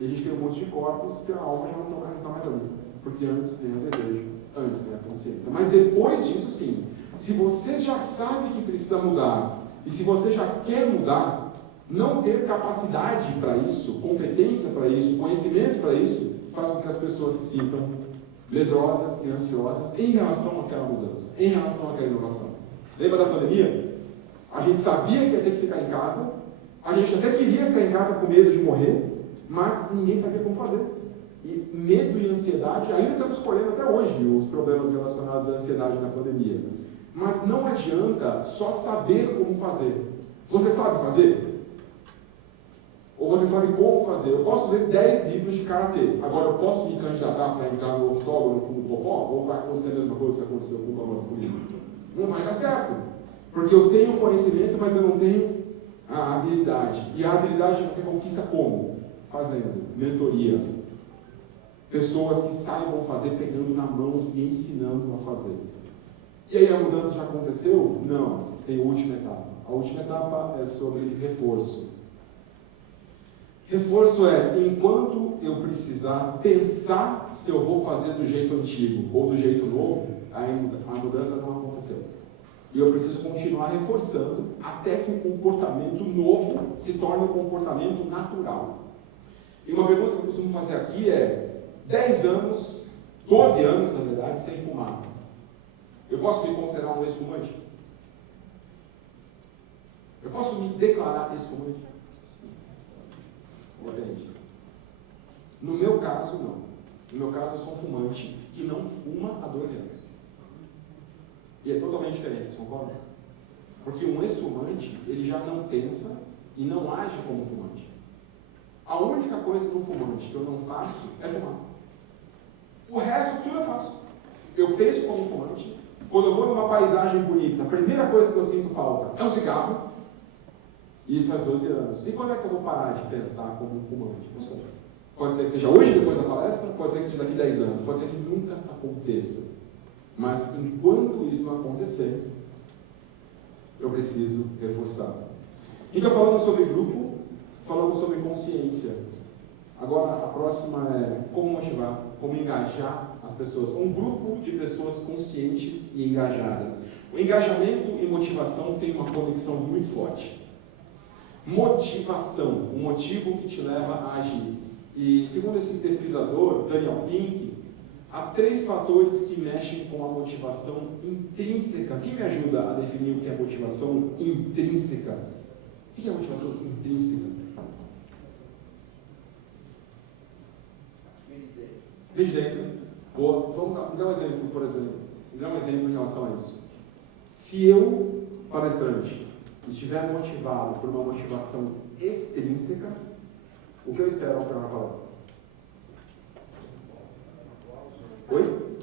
E a gente tem um monte de corpos que a alma já não está mais ali. Porque antes vem o desejo, antes vem a consciência. Mas depois disso, sim, se você já sabe que precisa mudar, e se você já quer mudar, não ter capacidade para isso, competência para isso, conhecimento para isso, faz com que as pessoas se sintam medrosas e ansiosas em relação àquela mudança, em relação àquela inovação. Lembra da pandemia? A gente sabia que ia ter que ficar em casa, a gente até queria ficar em casa com medo de morrer, mas ninguém sabia como fazer. E medo e ansiedade, ainda estamos colhendo até hoje os problemas relacionados à ansiedade na pandemia. Mas não adianta só saber como fazer. Você sabe fazer? Ou você sabe como fazer? Eu posso ler 10 livros de karatê. Agora, eu posso me candidatar para entrar no octógono com o Popó? Ou vai acontecer a mesma coisa que aconteceu com o Popó político? Não vai dar certo. Porque eu tenho conhecimento, mas eu não tenho a habilidade. E a habilidade você conquista como? Fazendo. Mentoria. Pessoas que saibam fazer, pegando na mão e ensinando a fazer. E aí a mudança já aconteceu? Não. Tem a última etapa. A última etapa é sobre reforço. Reforço é, enquanto eu precisar pensar se eu vou fazer do jeito antigo ou do jeito novo, a mudança não aconteceu. E eu preciso continuar reforçando até que o comportamento novo se torne um comportamento natural. E uma pergunta que eu costumo fazer aqui é, 10 anos, 12 anos, na verdade, sem fumar. Eu posso me considerar um ex-fumante? Eu posso me declarar ex-fumante? Entende? No meu caso, não. No meu caso, eu sou um fumante que não fuma há 12 anos. E é totalmente diferente, vocês concordam? Porque um ex-fumante, ele já não pensa e não age como fumante. A única coisa no fumante que eu não faço é fumar. O resto, tudo eu faço. Eu penso como fumante. Quando eu vou numa paisagem bonita, a primeira coisa que eu sinto falta é um cigarro. E isso faz 12 anos. E quando é que eu vou parar de pensar como um fumante? Não sei. Pode ser que seja hoje, depois da palestra, pode ser que seja daqui 10 anos, pode ser que nunca aconteça. Mas enquanto isso não acontecer, eu preciso reforçar. Então falamos sobre grupo, falamos sobre consciência. Agora a próxima é como motivar, como engajar as pessoas. Um grupo de pessoas conscientes e engajadas. O engajamento e motivação tem uma conexão muito forte. Motivação, o motivo que te leva a agir. E segundo esse pesquisador, Daniel Pink, há 3 fatores que mexem com a motivação intrínseca. Quem me ajuda a definir o que é motivação intrínseca? O que é motivação intrínseca? Vem de dentro. Boa. Vamos dar um exemplo, por exemplo. Dar um exemplo em relação a isso. Se eu, palestrante, estiver motivado por uma motivação extrínseca, o que eu espero ao final da palestra? Oi?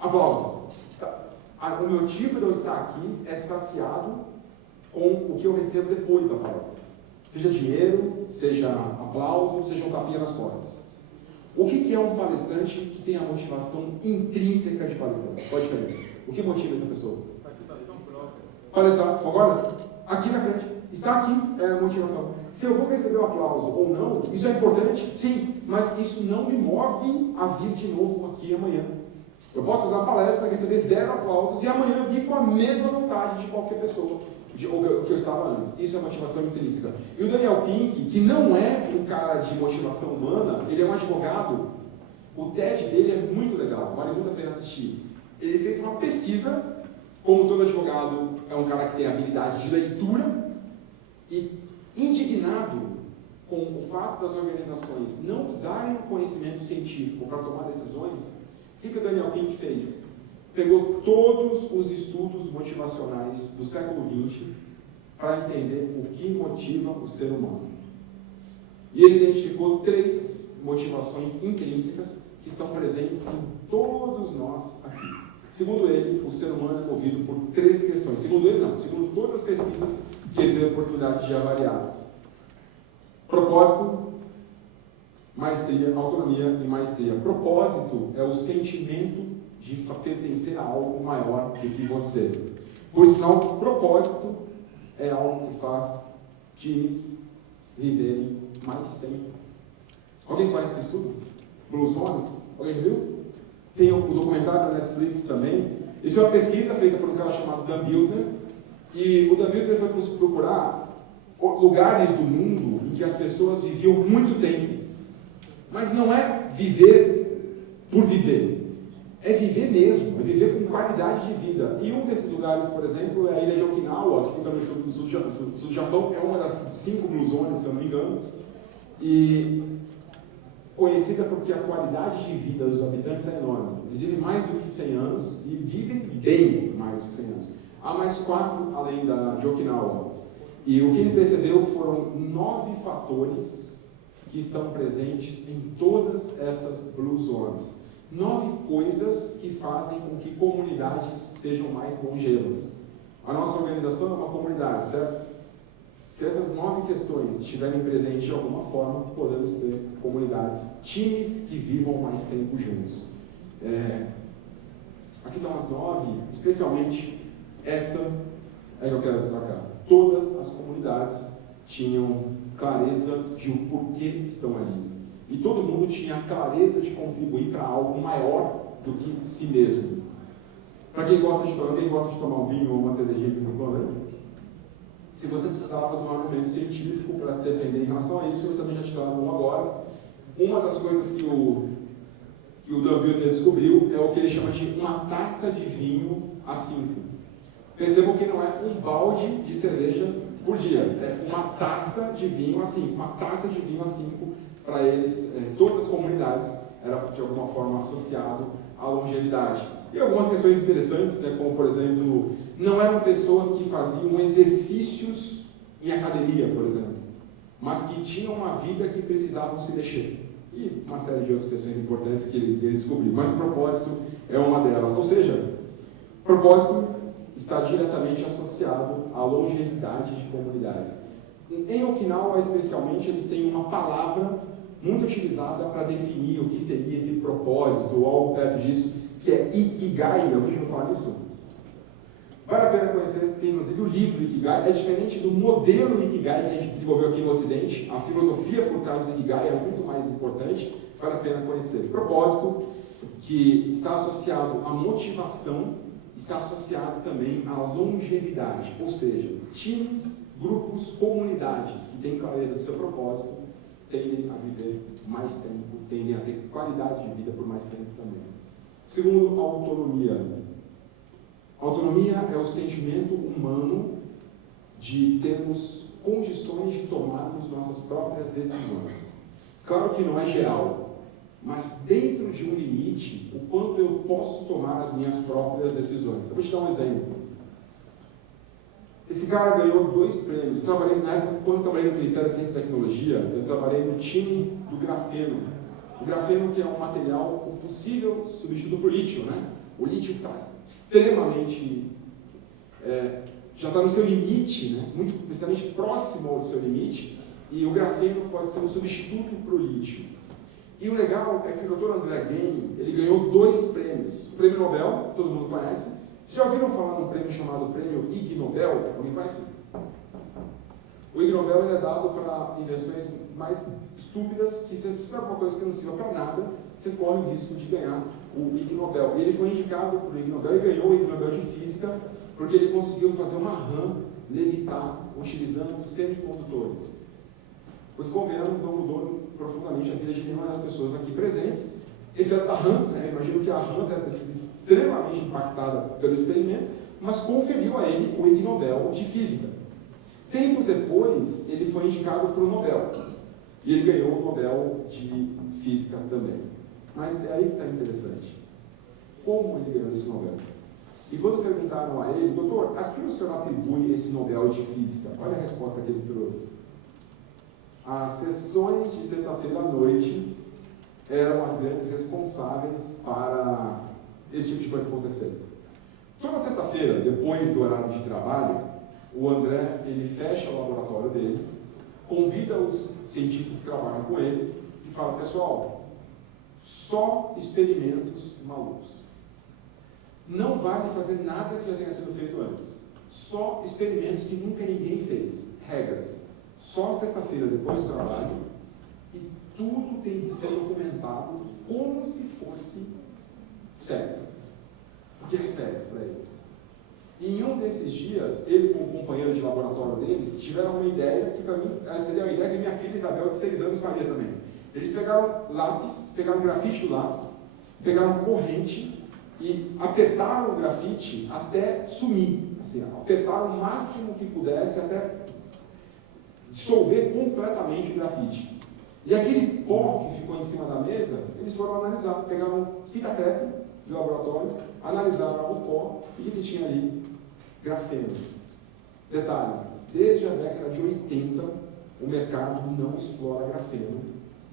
Aplausos. O motivo de eu estar aqui é saciado com o que eu recebo depois da palestra. Seja dinheiro, seja aplauso, seja um tapinha nas costas. O que é um palestrante que tem a motivação intrínseca de palestrante? Qual a diferença? O que motiva essa pessoa? Palestrar, concorda? Aqui na frente. Está aqui a motivação. Se eu vou receber o aplauso ou não, isso é importante? Sim, mas isso não me move a vir de novo aqui amanhã. Eu posso fazer uma palestra, receber 0 aplausos e amanhã vir com a mesma vontade de qualquer pessoa que eu estava antes. Isso é motivação intrínseca. E o Daniel Pink, que não é um cara de motivação humana, ele é um advogado. O TED dele é muito legal, vale muito a pena assistir. Ele fez uma pesquisa, como todo advogado é um cara que tem habilidade de leitura, e indignado com o fato das organizações não usarem o conhecimento científico para tomar decisões, o que o Daniel Pink fez? Pegou todos os estudos motivacionais do século XX para entender o que motiva o ser humano. E ele identificou 3 motivações intrínsecas que estão presentes em todos nós aqui. Segundo ele, o ser humano é movido por 3 questões. Segundo ele, não. Segundo todas as pesquisas que ele teve a oportunidade de avaliar. Propósito, maestria, autonomia e maestria. Propósito é o sentimento de pertencer a algo maior do que você. Por sinal, propósito é algo que faz times viverem mais tempo. Alguém conhece esse estudo? Blue Zones? Alguém viu? Tem o documentário da Netflix também. Isso é uma pesquisa feita por um cara chamado Dan Buettner. E o Dan Buettner foi procurar lugares do mundo em que as pessoas viviam muito tempo. Mas não é viver por viver. É viver mesmo, é viver com qualidade de vida. E um desses lugares, por exemplo, é a ilha de Okinawa, que fica no sul do Japão. É uma das 5 Blue Zones, se eu não me engano. E conhecida porque a qualidade de vida dos habitantes é enorme. Eles vivem mais do que 100 anos e vivem bem mais do que 100 anos. Há mais 4 além de Okinawa. E o que ele percebeu foram 9 fatores que estão presentes em todas essas Blue Zones. 9 coisas que fazem com que comunidades sejam mais longevas. A nossa organização é uma comunidade, certo? Se essas 9 questões estiverem presentes de alguma forma, podemos ter comunidades, times que vivam mais tempo juntos. Aqui estão as 9, especialmente essa é que eu quero destacar. Todas as comunidades tinham clareza de o porquê estão ali. E todo mundo tinha a clareza de contribuir para algo maior do que si mesmo. Para quem gosta de tomar um vinho ou uma cervejinha de vez em quando, né? Se você precisava de um argumento científico para se defender em relação a isso, eu também já te trago um agora. Uma das coisas que o Dan Buettner descobriu é o que ele chama de uma taça de vinho a 5. Percebam que não é um balde de cerveja por dia, é uma taça de vinho a 5. Uma taça de vinho a 5, para eles, todas as comunidades, era de alguma forma associado à longevidade. E algumas questões interessantes, né, como por exemplo, não eram pessoas que faziam exercícios em academia, por exemplo, mas que tinham uma vida que precisavam se mexer. E uma série de outras questões importantes que ele descobriu. Mas o propósito é uma delas. Ou seja, propósito está diretamente associado à longevidade de comunidades. Em Okinawa, especialmente, eles têm uma palavra muito utilizada para definir o que seria esse propósito, ou algo perto disso, que é Ikigai. Alguém já falar nisso? Vale a pena conhecer, tem inclusive o livro Ikigai. É diferente do modelo Ikigai que a gente desenvolveu aqui no Ocidente. A filosofia por trás do Ikigai é muito mais importante, vale a pena conhecer. Propósito, que está associado à motivação, está associado também à longevidade, ou seja, times, grupos, comunidades que têm clareza do seu propósito tendem a viver mais tempo, tendem a ter qualidade de vida por mais tempo também. Segundo, autonomia. Autonomia é o sentimento humano de termos condições de tomarmos nossas próprias decisões. Claro que não é geral, mas dentro de um limite, o quanto eu posso tomar as minhas próprias decisões. Eu vou te dar um exemplo. Esse cara ganhou 2 prêmios. Na época, quando eu trabalhei no Ministério da Ciência e Tecnologia, eu trabalhei no time do grafeno. O grafeno, que é um material possível substituto por lítio, né? O lítio está extremamente... já está no seu limite, né? Muito extremamente próximo ao seu limite, e o grafeno pode ser um substituto para o lítio. E o legal é que o Dr. André Ghen, ele ganhou 2 prêmios. O prêmio Nobel, todo mundo conhece. Vocês já ouviram falar num prêmio chamado Prêmio Ig Nobel? Alguém conhece? Ig Nobel ele é dado para invenções mais estúpidas, que se você fizer alguma coisa que não sirva para nada, você corre o risco de ganhar o Ig Nobel. E ele foi indicado para o Ig Nobel e ganhou o Ig Nobel de Física, porque ele conseguiu fazer uma rã levitar utilizando semicondutores. Porque, convenhamos, não mudou profundamente a vida de nenhuma das pessoas aqui presentes, exceto a rã, né? Imagino que a rã deve ter sido extremamente impactada pelo experimento, mas conferiu a ele o Ig Nobel de Física. Tempos depois, ele foi indicado para o Nobel, e ele ganhou o Nobel de Física também. Mas é aí que está interessante. Como ele ganhou esse Nobel? E quando perguntaram a ele, doutor, a que o senhor atribui esse Nobel de Física? Olha a resposta que ele trouxe. As sessões de sexta-feira à noite eram as grandes responsáveis para esse tipo de coisa acontecer. Toda sexta-feira, depois do horário de trabalho, o André ele fecha o laboratório dele, convida os cientistas que trabalham com ele e fala, pessoal, só experimentos malucos. Não vale fazer nada que já tenha sido feito antes. Só experimentos que nunca ninguém fez. Regras. Só sexta-feira depois do trabalho. E tudo tem que ser documentado como se fosse sério. O que é sério para eles? E em um desses dias, ele com o companheiro de laboratório deles, tiveram uma ideia que para mim seria a ideia que minha filha Isabel, de 6 anos, faria também. Eles pegaram lápis, pegaram grafite do lápis, pegaram corrente, e apertaram o grafite até sumir, assim, apertaram o máximo que pudesse até dissolver completamente o grafite. E aquele pó que ficou em cima da mesa, eles foram analisar, pegaram fita crepe do laboratório, analisaram o pó e ele tinha ali grafeno. Detalhe, desde a década de 80, o mercado não explora grafeno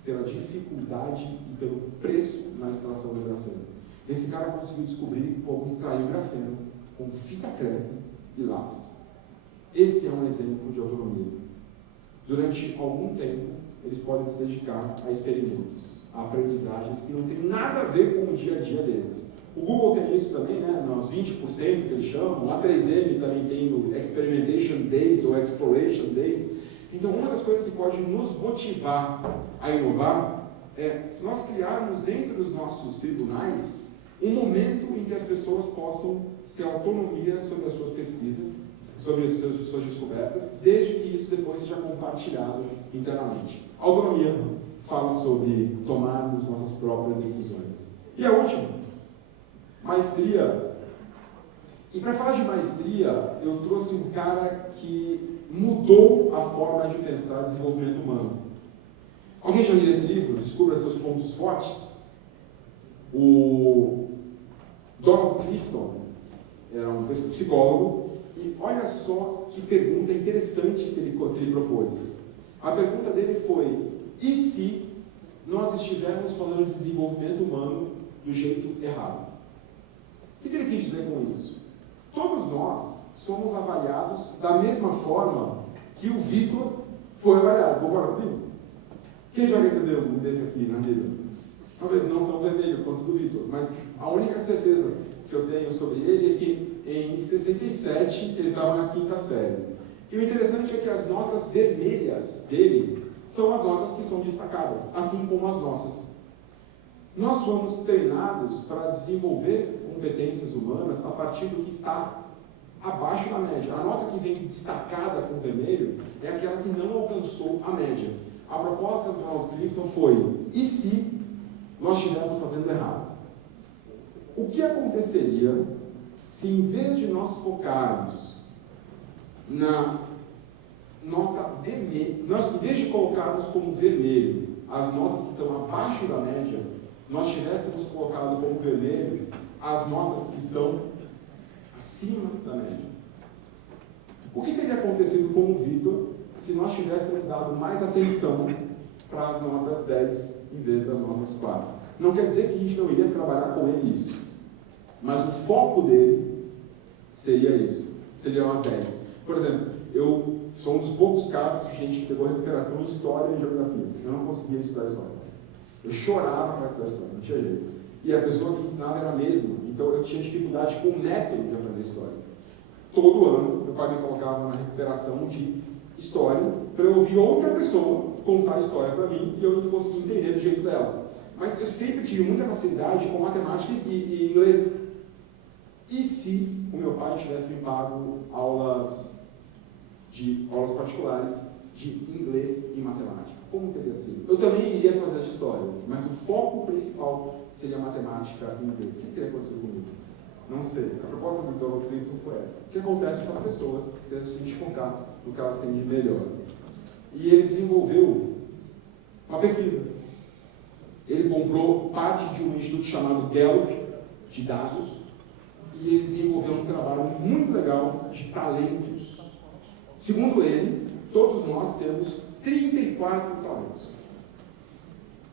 pela dificuldade e pelo preço na extração do grafeno. Esse cara conseguiu descobrir como extrair o grafeno com fita crepe e lápis. Esse é um exemplo de autonomia. Durante algum tempo, eles podem se dedicar a experimentos, a aprendizagens que não tem nada a ver com o dia a dia deles. O Google tem isso também, né? Nos 20% que eles chamam. A 3M também tem o Experimentation Days ou Exploration Days. Então, uma das coisas que pode nos motivar a inovar é, se nós criarmos dentro dos nossos tribunais um momento em que as pessoas possam ter autonomia sobre as suas pesquisas, sobre as suas descobertas, desde que isso depois seja compartilhado internamente. A autonomia fala sobre tomarmos nossas próprias decisões. E a última, maestria. E para falar de maestria, eu trouxe um cara que mudou a forma de pensar desenvolvimento humano. Alguém já leu esse livro? Descubra seus pontos fortes? O Donald Clifton era um psicólogo, e olha só que pergunta interessante que ele propôs. A pergunta dele foi, e se nós estivermos falando de desenvolvimento humano do jeito errado? O que ele quis dizer com isso? Todos nós somos avaliados da mesma forma que o Vitor foi avaliado. Concorda comigo? Quem já recebeu um desse aqui na vida? Talvez não tão vermelho quanto o do Vitor, mas a única certeza que eu tenho sobre ele é que em 67 ele estava na 5ª série. E o interessante é que as notas vermelhas dele são as notas que são destacadas, assim como as nossas. Nós fomos treinados para desenvolver competências humanas a partir do que está abaixo da média. A nota que vem destacada com vermelho é aquela que não alcançou a média. A proposta do Donald Clifton foi, e se nós estivermos fazendo errado? O que aconteceria se, em vez de nós focarmos na nota vermelha, em vez de colocarmos como vermelho as notas que estão abaixo da média, nós tivéssemos colocado como vermelho as notas que estão acima da média? O que teria acontecido com o Vitor se nós tivéssemos dado mais atenção para as notas 10 em vez das notas 4? Não quer dizer que a gente não iria trabalhar com ele isso, mas o foco dele seria isso, seriam as 10. Por exemplo, eu sou um dos poucos casos de gente que pegou recuperação em História e Geografia. Eu não conseguia estudar História. Eu chorava para estudar História, não tinha jeito. E a pessoa que ensinava era a mesma, então eu tinha dificuldade com o método de aprender História. Todo ano, meu pai me colocava na recuperação de história para eu ouvir outra pessoa contar a história para mim e eu não consegui entender do jeito dela. Mas eu sempre tive muita facilidade com matemática e inglês. E se o meu pai tivesse me pago aulas particulares de inglês e matemática? Como teria sido? Eu também iria fazer as histórias, mas o foco principal seria matemática e inglês. O que teria acontecido comigo? Não sei. A proposta do Dr. Clifton foi essa. O que acontece com as pessoas se a gente focar no que elas têm de melhor? E ele desenvolveu uma pesquisa. Ele comprou parte de um instituto chamado Gallup, de dados, e ele desenvolveu um trabalho muito legal de talentos. Segundo ele, todos nós temos 34 talentos.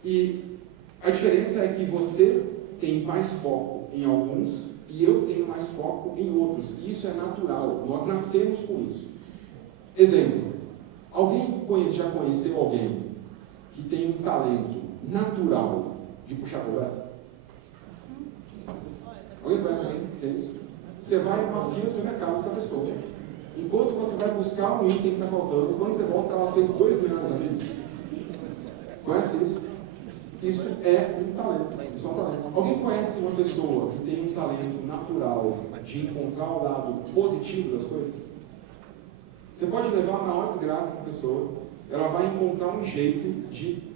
E a diferença é que você tem mais foco em alguns e eu tenho mais foco em outros. E isso é natural, nós nascemos com isso. Exemplo, alguém já conheceu alguém que tem um talento natural de puxar conversa? Alguém conhece alguém que tem isso? Você vai numa fila no supermercado com a pessoa. Enquanto você vai buscar um item que está faltando, quando você volta, ela fez 2 milhões de amigos. Conhece isso? Isso é um talento. Isso é um talento. Alguém conhece uma pessoa que tem um talento natural de encontrar o lado positivo das coisas? Você pode levar a maior desgraça para a pessoa, ela vai encontrar um jeito de...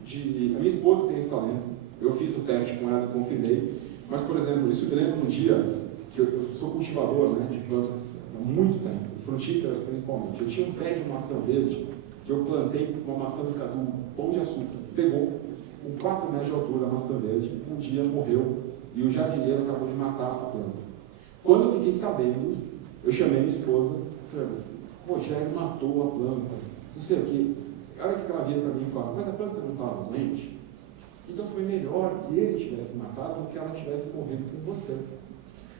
A minha esposa tem esse talento, eu fiz o teste com ela e confirmei, mas, por exemplo, isso me lembra um dia que eu sou cultivador, né, de plantas há muito tempo, frutíferas principalmente. Eu tinha um pé de maçã verde que eu plantei uma maçã do cadu, pão de açúcar, pegou com 4 metros de altura a maçã verde, um dia morreu e o jardineiro acabou de matar a planta. Quando eu fiquei sabendo, eu chamei minha esposa e falei, Rogério matou a planta, não sei o quê. Olha que ela vira para mim e fala, mas a planta não estava doente? Então foi melhor que ele tivesse matado do que ela tivesse morrido com você.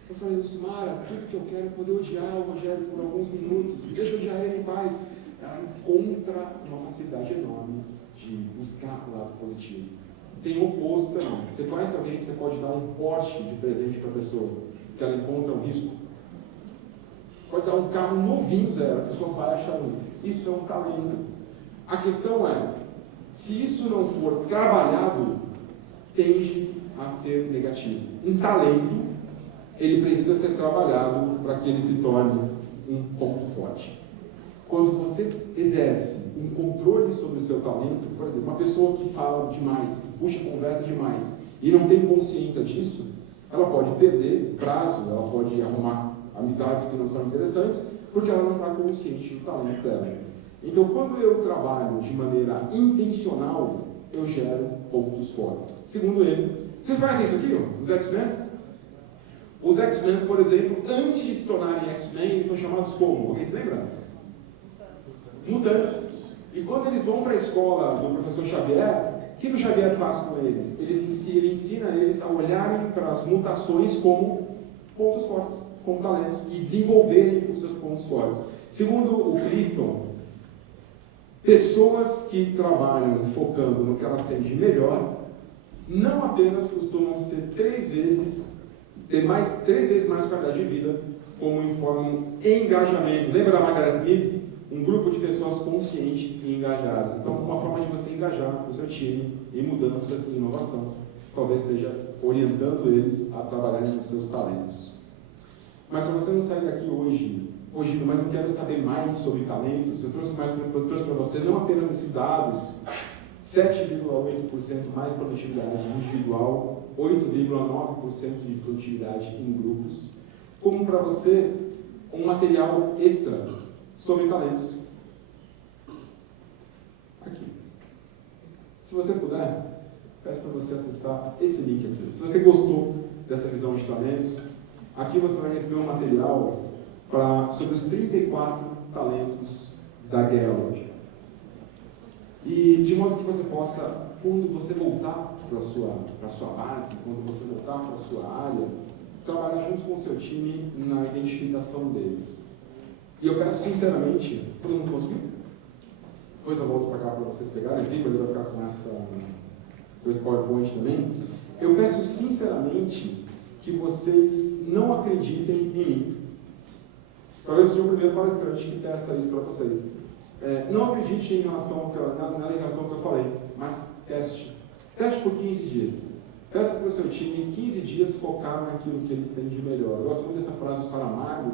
Eu falei, Lucimara, tudo que eu quero é poder odiar o Rogério por alguns minutos, deixa eu odiar ele em paz. Ela encontra uma facilidade enorme de buscar o lado positivo. Tem o oposto também. Você conhece alguém que você pode dar um Porsche de presente para a pessoa, que ela encontra um risco? Pode dar um carro novinho, zero, a pessoa vai achar um. Isso é um talento. A questão é, se isso não for trabalhado, tende a ser negativo. Um talento, ele precisa ser trabalhado para que ele se torne um ponto forte. Quando você exerce um controle sobre o seu talento, por exemplo, uma pessoa que fala demais, que puxa conversa demais, e não tem consciência disso, ela pode perder prazo, ela pode arrumar amizades que não são interessantes, porque ela não está consciente do talento dela. Então, quando eu trabalho de maneira intencional, eu gero pontos fortes. Segundo ele, vocês conhecem isso aqui, ó, os X-Men? Os X-Men, por exemplo, antes de se tornarem X-Men, eles são chamados como? Alguém se lembra? Mutantes. E quando eles vão para a escola do professor Xavier, o que o Xavier faz com eles? Ele ensina eles a olharem para as mutações como pontos fortes, como talentos, e desenvolverem os seus pontos fortes. Segundo o Clifton, pessoas que trabalham focando no que elas têm de melhor, não apenas costumam ter 3 vezes mais qualidade de vida, como informam engajamento. Lembra da Margaret Mead? Um grupo de pessoas conscientes e engajadas. Então, uma forma de você engajar o seu time em mudanças e inovação, talvez seja orientando eles a trabalharem nos seus talentos. Mas para você não sair daqui hoje, mas eu quero saber mais sobre talentos, eu trouxe para você não apenas esses dados, 7,8% mais produtividade individual, 8,9% de produtividade em grupos, como para você um material extra sobre talentos. Aqui. Se você puder, peço para você acessar esse link aqui. Se você gostou dessa visão de talentos, aqui você vai receber um material sobre os 34 talentos da Gallup. E de modo que você possa, quando você voltar para a sua base, quando você voltar para a sua área, trabalhar junto com o seu time na identificação deles. E eu peço sinceramente, todo mundo conseguiu? Depois eu volto para cá para vocês pegarem, ele vai ficar com esse PowerPoint também. Eu peço sinceramente que vocês não acreditem em mim. Talvez seja o primeiro palestrante que peça isso para vocês. Não acredite na ligação que eu falei, mas teste. Teste por 15 dias. Peça para o seu time, em 15 dias, focar naquilo que eles têm de melhor. Eu gosto muito dessa frase do Saramago,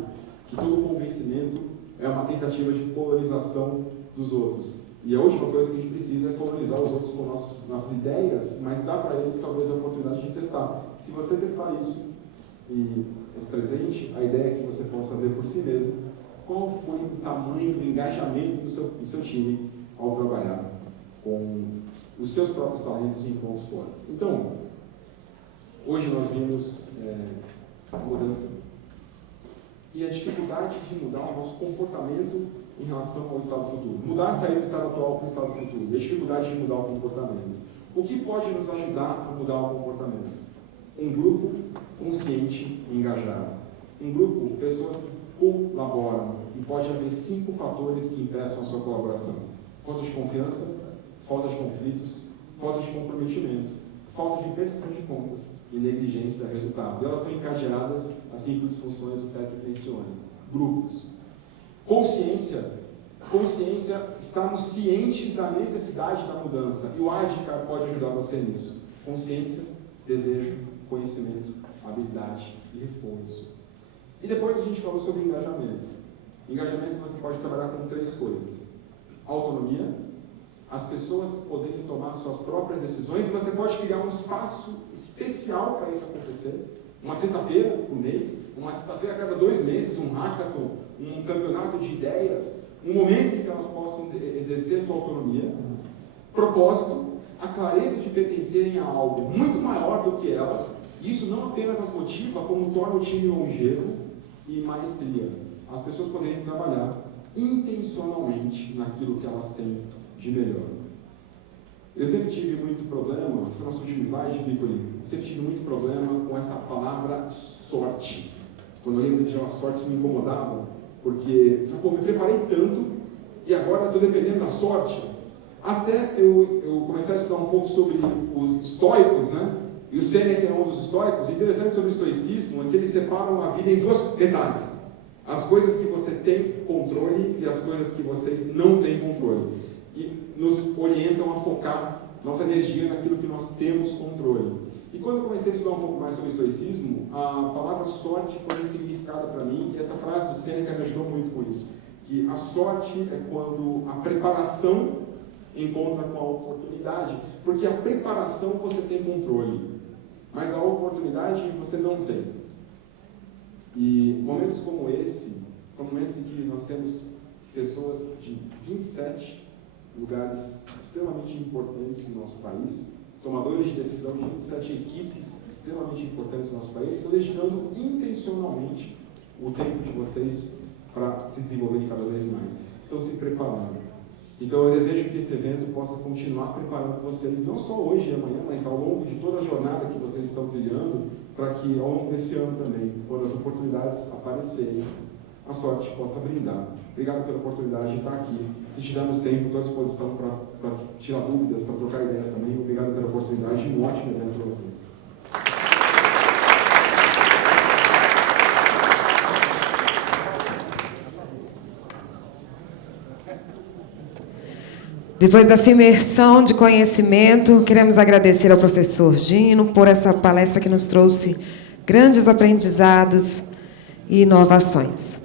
que todo convencimento é uma tentativa de polarização dos outros. E a última coisa que a gente precisa é colonizar os outros com nossas ideias, mas dá para eles talvez a oportunidade de testar. Se você testar isso e esse presente, a ideia é que você possa ver por si mesmo qual foi o tamanho do engajamento do seu time ao trabalhar com os seus próprios talentos em pontos fortes. Então, hoje nós vimos a mudança e a dificuldade de mudar o nosso comportamento em relação ao estado futuro. Mudar, sair do estado atual para o estado futuro. A dificuldade de mudar o comportamento. O que pode nos ajudar a mudar o comportamento? Um grupo consciente e engajado. Um grupo, pessoas que colaboram. E pode haver 5 fatores que impeçam a sua colaboração. Falta de confiança, falta de conflitos, falta de comprometimento, falta de prestação de contas e negligência é resultado. Elas são encadeadas às 5 disfunções do Peter Tensione. Grupos. Consciência, estarmos cientes da necessidade da mudança. E o ADCAR pode ajudar você nisso. Consciência, desejo, conhecimento, habilidade e reforço. E depois a gente falou sobre engajamento. Engajamento você pode trabalhar com 3 coisas. Autonomia, as pessoas poderem tomar suas próprias decisões, e você pode criar um espaço especial para isso acontecer. Uma sexta-feira por mês, uma sexta-feira a cada 2 meses, um hackathon, um campeonato de ideias, um momento em que elas possam exercer sua autonomia. Propósito, a clareza de pertencerem a algo muito maior do que elas. Isso não apenas as motiva, como torna o time longevo e maestria. As pessoas poderem trabalhar intencionalmente naquilo que elas têm de melhor. Eu sempre tive muito problema, esse é o nosso último slide, Piccoli, sempre tive muito problema com essa palavra sorte. Quando eu lembro desse chama sorte, isso me incomodava, porque me preparei tanto e agora estou dependendo da sorte. Até eu comecei a estudar um pouco sobre os estoicos, né? E o Sêneca era um dos estoicos. O interessante sobre o estoicismo é que eles separam a vida em 2 detalhes. As coisas que você tem controle e as coisas que vocês não têm controle. E nos orientam a focar nossa energia naquilo que nós temos controle. E quando eu comecei a estudar um pouco mais sobre o estoicismo, a palavra sorte foi significada para mim, e essa frase do Sêneca me ajudou muito com isso. Que a sorte é quando a preparação encontra com a oportunidade, porque a preparação você tem controle, mas a oportunidade você não tem. E momentos como esse são momentos em que nós temos pessoas de 27 lugares extremamente importantes no nosso país, tomadores de decisão de 27 equipes extremamente importantes no nosso país, que estão dedicando intencionalmente o tempo de vocês para se desenvolverem cada vez mais. Estão se preparando. Então eu desejo que esse evento possa continuar preparando vocês, não só hoje e amanhã, mas ao longo de toda a jornada que vocês estão trilhando, para que ao longo desse ano também, quando as oportunidades aparecerem, a sorte possa brindar. Obrigado pela oportunidade de estar aqui. Se tivermos tempo, estou à disposição para tirar dúvidas, para trocar ideias também. Obrigado pela oportunidade e um ótimo evento para vocês. Depois dessa imersão de conhecimento, queremos agradecer ao professor Gino por essa palestra que nos trouxe grandes aprendizados e inovações.